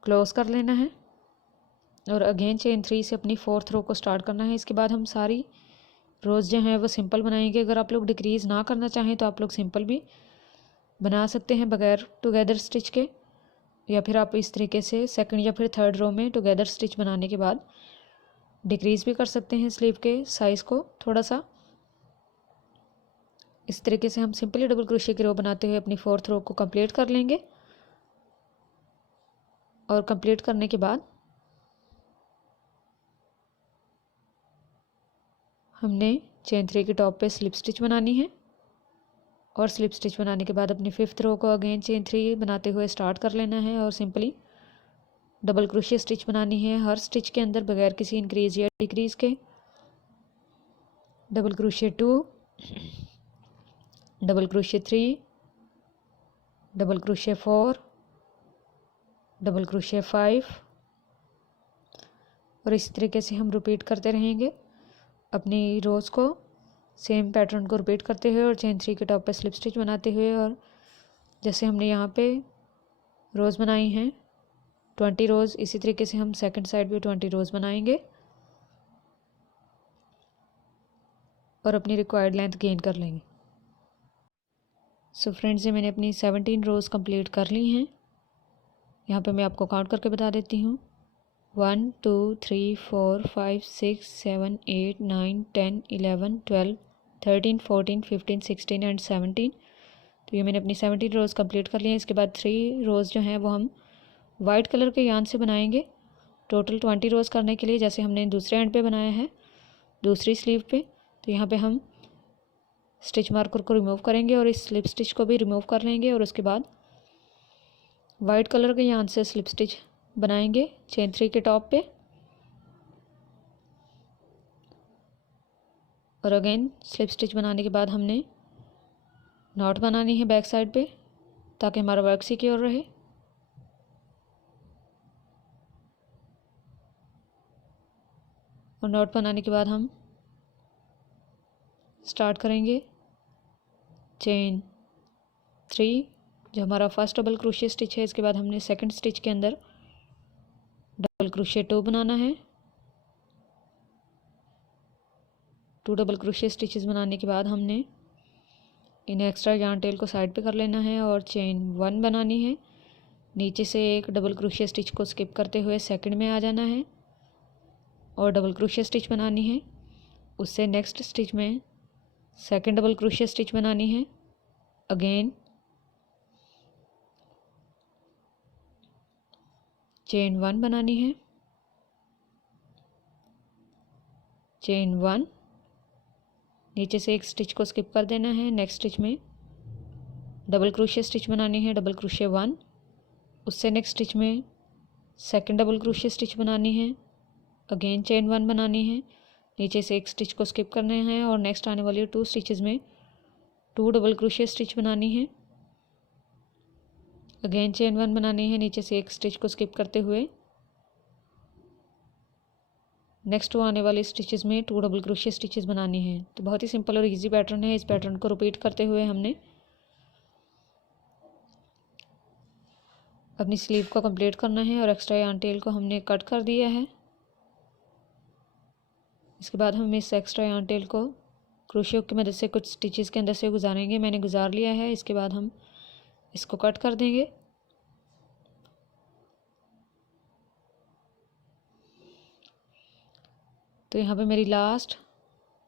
क्लोज कर लेना है। और अगेन चेन 3 से अपनी 4th रो को स्टार्ट करना है। इसके बाद हम सारी रोज़ जो हैं वो सिंपल बनाएंगे। अगर आप लोग डिक्रीज़ ना करना चाहें तो आप लोग सिंपल भी बना सकते हैं बगैर टुगेदर स्टिच के, या फिर आप इस तरीके से सेकंड या फिर थर्ड रो में टुगेदर स्टिच बनाने के बाद डिक्रीज़ भी कर सकते हैं स्लीव के साइज़ को थोड़ा सा। इस तरीके से हम सिंपली डबल क्रोशे की रो बनाते हुए अपनी 4th रो को कंप्लीट कर लेंगे। और कंप्लीट करने के बाद हमने चेन 3 के टॉप पे स्लिप स्टिच बनानी है और स्लिप स्टिच बनाने के बाद अपनी 5th रो को अगेन चेन 3 बनाते हुए स्टार्ट कर लेना है और सिंपली डबल क्रोशे स्टिच बनानी है हर स्टिच के अंदर बगैर किसी इंक्रीज या डिक्रीज के। Double crochet 2, double crochet 3, double crochet 4, double crochet 5 और इस तरीके से हम रिपीट करते रहेंगे अपनी रोज़ को, सेम पैटर्न को रिपीट करते हुए और चेन 3 के टॉप पे स्लिप स्टिच बनाते हुए। और जैसे हमने यहाँ पे रोज़ बनाई हैं 20 रोज़, इसी तरीके से हम सेकंड साइड पे 20 रोज़ बनाएंगे और अपनी रिक्वायर्ड लेंथ गेन कर लेंगे। सो फ्रेंड्स, ये मैंने अपनी 17 रोज़ कंप्लीट कर ली हैं। यहाँ पे मैं आपको काउंट करके बता देती हूँ 1 2 3 4 5 6 7 8 9 10 11 12 13 14 15 16 एंड 17। तो ये मैंने अपनी 17 रोज़ कंप्लीट कर ली हैं। इसके बाद 3 रोज़ जो हैं वो हम वाइट कलर के यार्न से बनाएंगे टोटल 20 रोज़ करने के लिए, जैसे हमने दूसरे एंड पे बनाया है दूसरी स्लीव पे। तो यहाँ पे हम स्टिच मार्कर को रिमूव करेंगे और इस स्लिप स्टिच को भी रिमूव कर लेंगे और उसके बाद वाइट कलर के यार्न से स्लिप स्टिच बनाएंगे चेन 3 के टॉप पे। और अगेन स्लिप स्टिच बनाने के बाद हमने नॉट बनानी है बैक साइड पे ताकि हमारा वर्क सिक्योर रहे। और नॉट बनाने के बाद हम स्टार्ट करेंगे चेन 3 जो हमारा फर्स्ट डबल क्रोशे स्टिच है। इसके बाद हमने सेकंड स्टिच के अंदर डबल क्रोशे 2 बनाना है। 2 डबल क्रोशे स्टिचेस बनाने के बाद हमने इन एक्स्ट्रा यार्न टेल को साइड पे कर लेना है और चेन 1 बनानी है। नीचे से एक डबल क्रोशे स्टिच को स्किप करते हुए सेकंड में आ जाना है और डबल क्रोशे स्टिच बनानी है। उससे नेक्स्ट स्टिच में सेकंड डबल क्रोशे स्टिच बनानी है। अगेन चेन 1 बनानी है, चेन 1, नीचे से एक स्टिच को स्किप कर देना है। नेक्स्ट स्टिच में डबल क्रोशे स्टिच बनानी है, डबल क्रोशे 1, उससे नेक्स्ट स्टिच में सेकंड डबल क्रोशे स्टिच बनानी है। अगेन चेन 1 बनानी है, नीचे से एक स्टिच को स्किप करना है और नेक्स्ट आने वाली 2 स्टिचेस में 2 डबल क्रोशे स्टिच बनानी है। अगेन चेन 1 बनानी है, नीचे से एक स्टिच को स्किप करते हुए नेक्स्ट आने वाले स्टिचेस में 2 डबल क्रोशे स्टिचेस बनानी है। तो बहुत ही सिंपल और इजी पैटर्न है। इस पैटर्न को रिपीट करते हुए हमने अपनी स्लीव को कंप्लीट करना है और एक्स्ट्रा यार्न टेल को हमने कट कर दिया है। इसके बाद हम इस एक्स्ट्रा यार्न टेल को क्रोशे हुक की मदद से कुछ स्टिचेस के अंदर से गुजारेंगे। मैंने गुजार लिया है। इसके बाद हम इसको कट कर देंगे। तो यहाँ पे मेरी लास्ट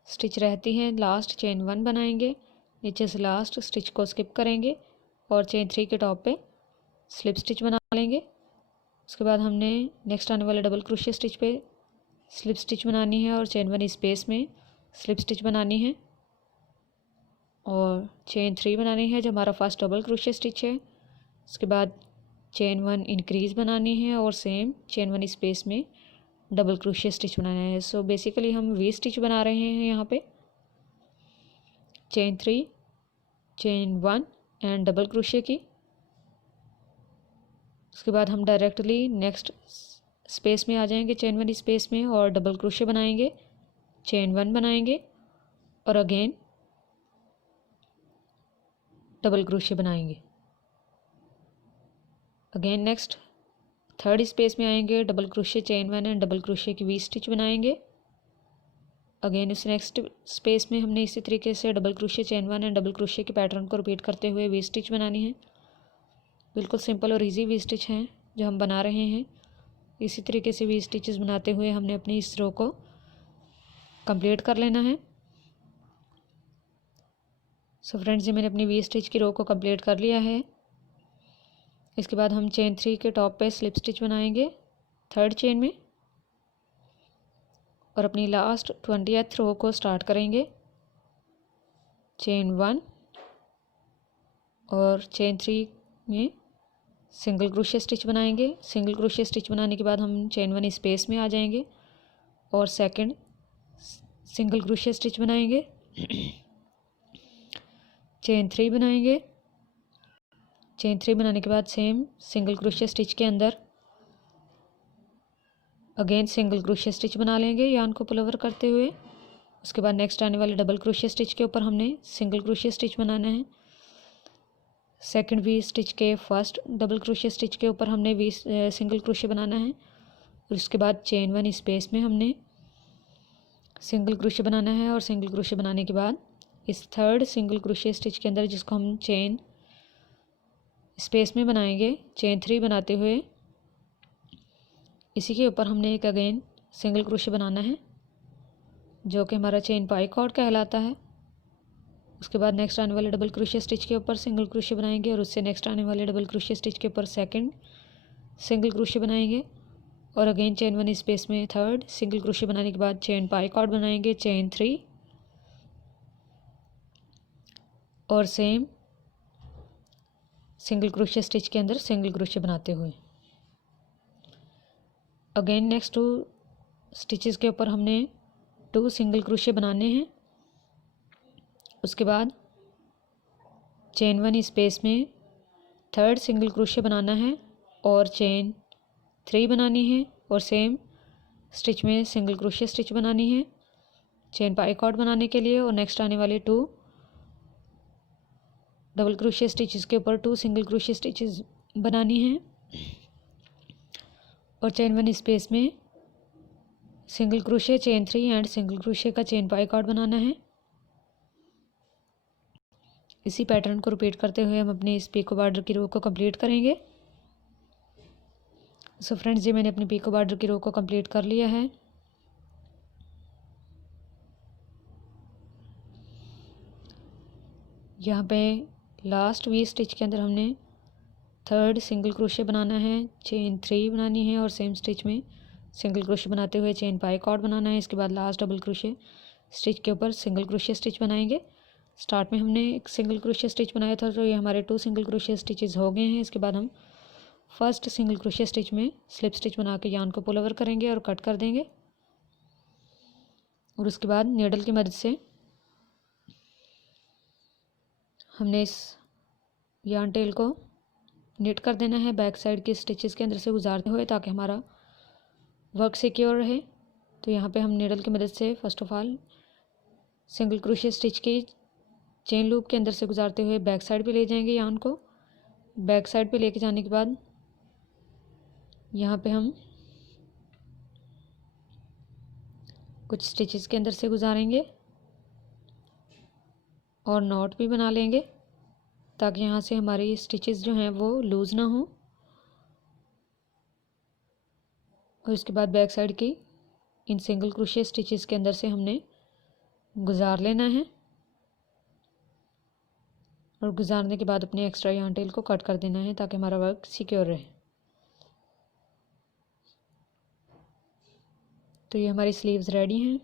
स्टिच रहती है, लास्ट चेन 1 बनाएंगे, नीचे से लास्ट स्टिच को स्किप करेंगे और चेन 3 के टॉप पे स्लिप स्टिच बना लेंगे। उसके बाद हमने नेक्स्ट आने वाले double crochet stitch pay slip stitch बनानी है और चेन 1 स्पेस में स्लिप स्टिच बनानी है और चेन 3 बनानी है जो हमारा फर्स्ट डबल क्रोशे स्टिच है। उसके बाद चेन 1 इंक्रीज़ बनानी है और सेम चेन 1 स्पेस में डबल क्रोशे स्टिच बनाना है। सो बेसिकली हम वी स्टिच बना रहे हैं यहाँ पे। Chain 3, chain 1 and double crochet की उसके बाद हम डायरेक्टली नेक्स्ट स्पेस में आ जाएंगे, चेन 1 स्पेस में, और डबल क्रोशे बनाएंगे, चेन 1 बनाएंगे और अगेन डबल क्रोशे बनाएंगे। अगेन नेक्स्ट थर्ड स्पेस में आएंगे, double crochet, chain 1 and double crochet की वी स्टिच बनाएंगे। अगेन इस नेक्स्ट स्पेस में हमने इसी तरीके से double crochet, chain 1 and double crochet के पैटर्न को रिपीट करते हुए वी स्टिच बनानी है। बिल्कुल सिंपल और इजी वी स्टिच हैं जो हम बना रहे हैं। इसी तरीके से वी स्टिचेस बनाते हुए हमने अपनी इस रो को कंप्लीट कर लेना है। सो फ्रेंड्स, ये मैंने अपनी वी स्टिच की रो को कंप्लीट कर लिया है। इसके बाद हम चेन 3 के टॉप पे स्लिप स्टिच बनाएंगे थर्ड चेन में और अपनी लास्ट 20th रो को स्टार्ट करेंगे। चेन 1 और चेन 3 में सिंगल क्रोशे स्टिच बनाएंगे। सिंगल क्रोशे स्टिच बनाने के बाद हम चेन 1 स्पेस में आ जाएंगे और सेकंड सिंगल क्रोशे स्टिच बनाएंगे। चेन 3 बनाएंगे। चेन 3 बनाने के बाद सेम सिंगल क्रोशे स्टिच के अंदर अगेन सिंगल क्रोशे स्टिच बना लेंगे यार्न को पुल ओवर करते हुए। उसके बाद नेक्स्ट आने वाले डबल क्रोशे स्टिच के ऊपर हमने सिंगल क्रोशे स्टिच बनाना है। सेकंड वी स्टिच के फर्स्ट डबल क्रोशे स्टिच के ऊपर हमने सिंगल क्रोशे बनाना है और उसके बाद चेन 1 स्पेस में हमने सिंगल क्रोशे बनाना है और सिंगल क्रोशे बनाने के बाद इस थर्ड सिंगल क्रोशे स्टिच के अंदर, जिसको हम चेन स्पेस में बनाएंगे, चेन 3 बनाते हुए इसी के ऊपर हमने एक अगेन सिंगल क्रोशे बनाना है जो कि हमारा चेन पाई कॉर्ड कहलाता है। उसके बाद नेक्स्ट आने वाले डबल क्रोशे स्टिच के ऊपर सिंगल क्रोशे बनाएंगे और उससे नेक्स्ट आने वाले डबल क्रोशे स्टिच के ऊपर सेकंड सिंगल क्रोशे बनाएंगे और अगेन चेन 1 स्पेस में थर्ड सिंगल क्रोशे बनाने के बाद चेन पाई कॉर्ड बनाएंगे, चेन 3 और सेम सिंगल क्रोशे स्टिच के अंदर सिंगल क्रोशे बनाते हुए अगेन नेक्स्ट 2 स्टिचेस के ऊपर हमने 2 सिंगल क्रोशे बनाने हैं। उसके बाद चेन 1 स्पेस में थर्ड सिंगल क्रोशे बनाना है और चेन 3 बनानी है और सेम स्टिच में सिंगल क्रोशे स्टिच बनानी है चेन पाई कॉर्ड बनाने के लिए। और नेक्स्ट आने वाले 2 डबल क्रोशे स्टिचेस के ऊपर 2 सिंगल क्रोशे स्टिचेस बनानी है और चेन 1 स्पेस में single crochet, chain 3 and single crochet का चेन पाई कॉर्ड बनाना है। इसी पैटर्न को रिपीट करते हुए हम अपनी इस पीको बॉर्डर की रो को कंप्लीट करेंगे। सो फ्रेंड्स, ये मैंने अपनी पीको बॉर्डर की रो को कंप्लीट कर लिया है। यहाँ पे लास्ट वी स्टिच के अंदर हमने थर्ड सिंगल क्रोशे बनाना है, चेन 3 बनानी है और सेम स्टिच में सिंगल क्रोशे बनाते हुए चेन पाई कॉर्ड बनाना है। इसके बाद लास्ट डबल क्रोशे स्टिच के ऊपर सिंगल क्रोशे स्टिच बनाएंगे। स्टार्ट में हमने एक सिंगल क्रोशे स्टिच बनाया था तो ये हमारे 2 सिंगल क्रोशे स्टिचेस हो गए हैं। इसके बाद हम फर्स्ट सिंगल क्रोशे स्टिच में स्लिप स्टिच बना के यार्न को पुल ओवर करेंगे और कट कर देंगे और उसके बाद नीडल की मदद से हमने इस यार्न टेल को निट कर देना है बैक साइड के स्टिचेस के अंदर से गुजारते हुए ताकि हमारा वर्क सिक्योर रहे। तो यहाँ पे हम नीडल की मदद से first of all single crochet stitch की चेन लूप के अंदर से गुजारते हुए बैक साइड पे ले जाएंगे यार्न को। बैक साइड पे लेके जाने के बाद यहाँ पे हम कुछ स्टिचेस के अंदर से गुजारेंगे और नॉट भी बना लेंगे ताकि यहाँ से हमारी स्टिचेस जो हैं वो लूज़ ना हो। और इसके बाद बैक साइड की इन सिंगल क्रोशे स्टिचेस के अंदर से हमने गुजार लेना है और गुजारने के बाद अपने एक्स्ट्रा यार्न टेल को कट कर देना है ताकि हमारा वर्क सिक्योर रहे। तो ये हमारी स्लीव्स रेडी हैं।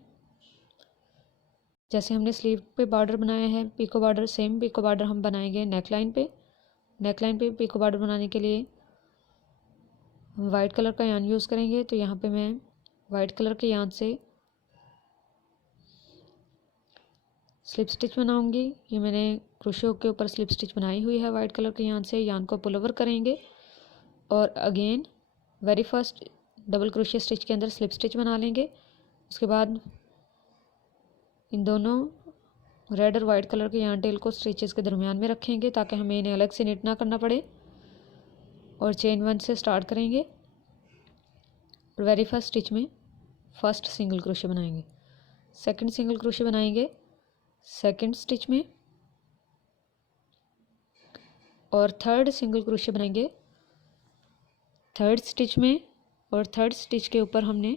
जैसे हमने स्लीव पे बॉर्डर बनाया है picot border, same picot border हम बनाएंगे नेक लाइन पे। नेक लाइन पे पीको बॉर्डर बनाने के लिए हम वाइट कलर का यार्न यूज़ करेंगे। तो यहाँ पे मैं वाइट कलर के यार्न से स्लिप स्टिच बनाऊंगी। ये मैंने क्रोशे हुक के ऊपर स्लिप स्टिच बनाई हुई है वाइट कलर के यार्न से। यार्न को पुल ओवर करेंगे और again very first double crochet stitch के अंदर स्लिप स्टिच बना लेंगे। उसके बाद इन दोनों रेड और वाइट कलर के यार्न टेल को स्टिचेस के दरमियान में रखेंगे ताकि हमें इन्हें अलग से निट ना करना पड़े। और चेन 1 से स्टार्ट करेंगे और वेरी फर्स्ट स्टिच में फर्स्ट सिंगल क्रोशिया बनाएंगे, सेकंड सिंगल क्रोशिया बनाएंगे सेकंड स्टिच में, और थर्ड सिंगल क्रोशिया बनाएंगे थर्ड स्टिच में। और थर्ड स्टिच के ऊपर हमने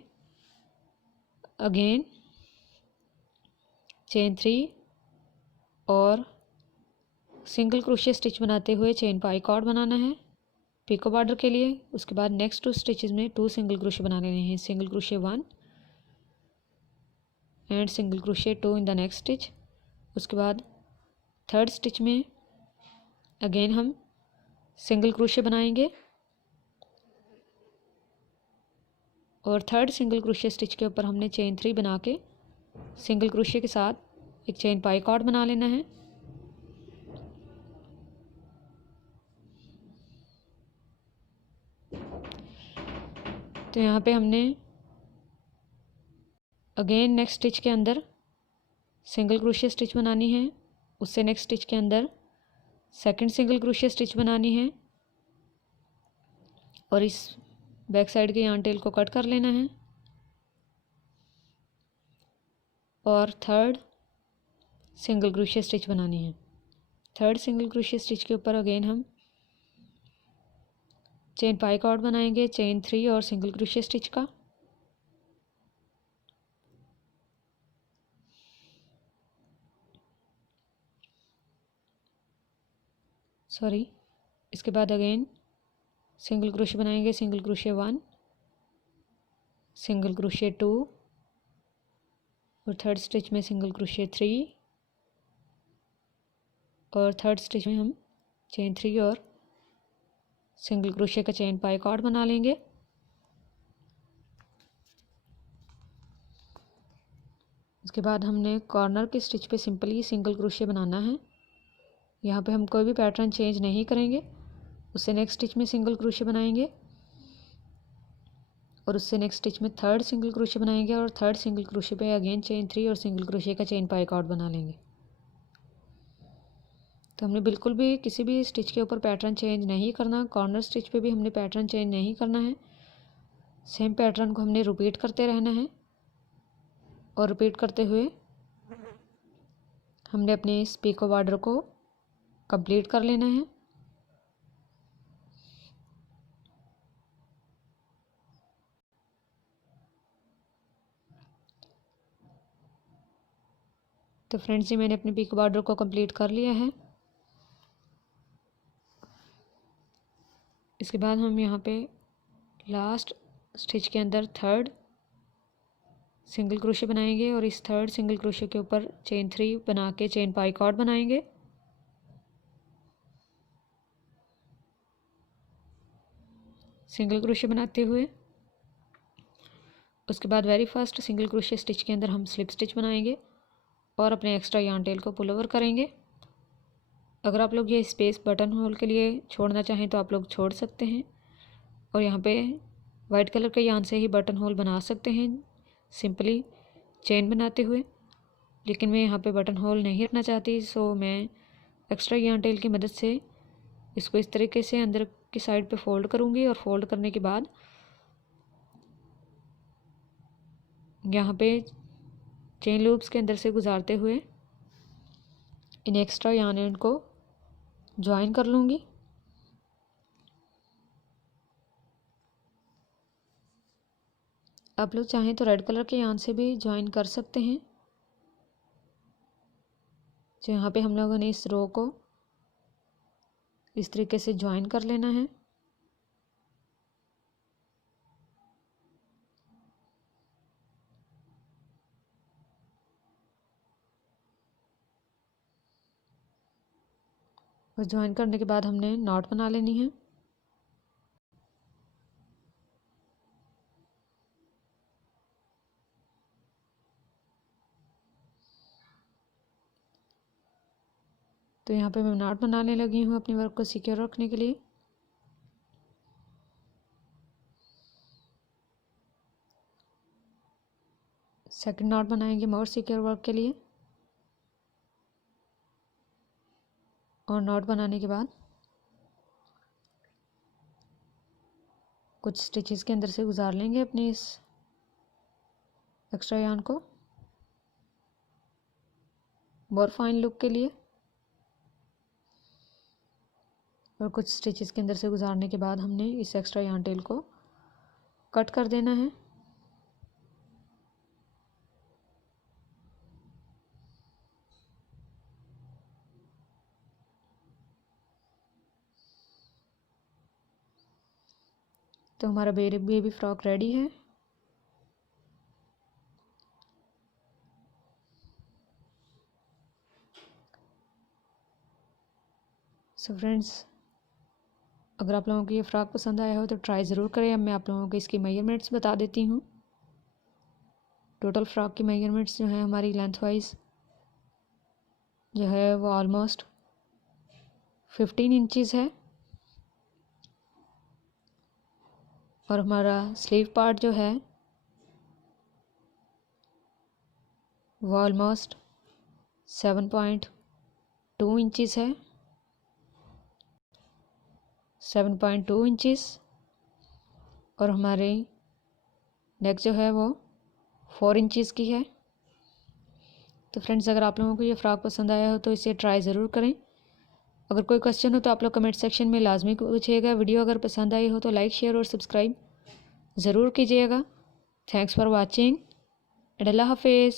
अगेन चेन 3 और सिंगल क्रोशिया स्टिच बनाते हुए चेन पाई कॉर्ड बनाना है पिको बॉर्डर के लिए। उसके बाद नेक्स्ट 2 स्टिचेस में 2 सिंगल क्रोशिया बना लेने हैं, single crochet 1 and single crochet 2 in the next stitch. उसके बाद थर्ड स्टिच में अगेन हम सिंगल क्रोशिया बनाएंगे और थर्ड सिंगल क्रोशिया स्टिच के ऊपर हमने चेन 3 बना के सिंगल क्रोशिया के साथ एक चेन पाई कॉर्ड बना लेना है। तो यहाँ पे हमने अगेन नेक्स्ट स्टिच के अंदर सिंगल क्रोशिया स्टिच बनानी है, उससे नेक्स्ट स्टिच के अंदर सेकंड सिंगल क्रोशिया स्टिच बनानी है और इस बैक साइड के यार्न टेल को कट कर लेना है। और थर्ड सिंगल क्रोशिया स्टिच बनानी है। थर्ड सिंगल क्रोशिया स्टिच के ऊपर अगेन हम चेन पाई कॉर्ड बनाएंगे चेन 3 और सिंगल क्रोशिया स्टिच का। इसके बाद अगेन सिंगल क्रोशिया बनाएंगे, सिंगल क्रोशिया 1 सिंगल क्रोशिया 2 और थर्ड स्टिच में सिंगल क्रोशिया 3 और थर्ड स्टिच में हम चेन 3 और सिंगल क्रोशिया का चेन पाई कॉर्ड बना लेंगे। उसके बाद हमने कॉर्नर के स्टिच पे सिंपली सिंगल क्रोशिया बनाना है। यहाँ पे हम कोई भी पैटर्न चेंज नहीं करेंगे। उससे नेक्स्ट स्टिच में सिंगल क्रोशिया बनाएंगे और उससे नेक्स्ट स्टिच में थर्ड सिंगल क्रोशिया बनाएंगे और थर्ड सिंगल क्रोशिया पे अगेन चेन 3 और सिंगल क्रोशिया का चेन पाई कॉर्ड बना लेंगे। तो हमने बिल्कुल भी किसी भी स्टिच के ऊपर पैटर्न चेंज नहीं करना, कॉर्नर स्टिच पे भी हमने पैटर्न चेंज नहीं करना है। सेम पैटर्न को हमने रिपीट करते रहना है और रिपीट करते हुए हमने अपने इस पिको बॉर्डर को कंप्लीट कर लेना है। तो फ्रेंड्स जी मैंने अपने पिको बॉर्डर को कंप्लीट कर लिया है। इसके बाद हम यहाँ पे लास्ट स्टिच के अंदर थर्ड सिंगल क्रोशिया बनाएंगे और इस थर्ड सिंगल क्रोशिया के ऊपर चेन 3 बना के चेन पाई कॉर्ड बनाएंगे। सिंगल क्रोशिया बनाते हुए उसके बाद very first single crochet stitch के अंदर हम स्लिप स्टिच बनाएंगे और अपने एक्स्ट्रा यार्न टेल को पुल ओवर करेंगे। अगर आप लोग ये स्पेस बटन होल के लिए छोड़ना चाहें तो आप लोग छोड़ सकते हैं और यहाँ पे वाइट कलर के यार्न से ही बटन होल बना सकते हैं सिंपली चेन बनाते हुए, लेकिन मैं यहाँ पे बटन होल नहीं रखना चाहती, सो मैं एक्स्ट्रा यार्न टेल की मदद से इसको इस तरीके से अंदर की साइड पे फोल्ड करूँगी और फोल्ड करने के बाद यहाँ पे चेन लूप्स के अंदर से गुजारते हुए इन एक्स्ट्रा यार्न को ज्वाइन कर लूँगी। आप लोग चाहें तो रेड कलर के यार्न से भी ज्वाइन कर सकते हैं। तो यहाँ पे हम लोगों ने इस रो को इस तरीके से ज्वाइन कर लेना है। और ज्वाइन करने के बाद हमने नॉट बना लेनी है। तो यहाँ पे मैं नॉट बनाने लगी हूँ अपनी वर्क को सिक्योर रखने के लिए। सेकंड नॉट बनाएंगे मोर सिक्योर वर्क के लिए। और नॉट बनाने के बाद कुछ स्टिचेस के अंदर से गुजार लेंगे अपनी इस एक्स्ट्रा यार्न को मोर फाइन लुक के लिए। और कुछ स्टिचेस के अंदर से गुजारने के बाद हमने इस एक्स्ट्रा यार्न टेल को कट कर देना है। तो हमारा बेबी फ्रॉक रेडी है। सो फ्रेंड्स, अगर आप लोगों को ये फ़्रॉक पसंद आया हो तो ट्राई ज़रूर करें। अब मैं आप लोगों को इसकी मेजरमेंट्स बता देती हूँ। टोटल फ़्रॉक की मेजरमेंट्स जो है हमारी लेंथ वाइज जो है वो ऑलमोस्ट 15 इंचज़ है। और हमारा स्लीव पार्ट जो है वो ऑलमोस्ट 7.2 इंचज़ है। 7.2 इंचज़। और हमारे नेक जो है वो 4 इंचज़ की है। तो फ्रेंड्स, अगर आप लोगों को ये फ़्रॉक पसंद आया हो तो इसे ट्राई ज़रूर करें। अगर कोई क्वेश्चन हो तो आप लोग कमेंट सेक्शन में लाजमी पूछिएगा। वीडियो अगर पसंद आई हो तो लाइक, शेयर और सब्सक्राइब ज़रूर कीजिएगा। थैंक्स फॉर वॉचिंग एंड अल्लाह हाफिज़।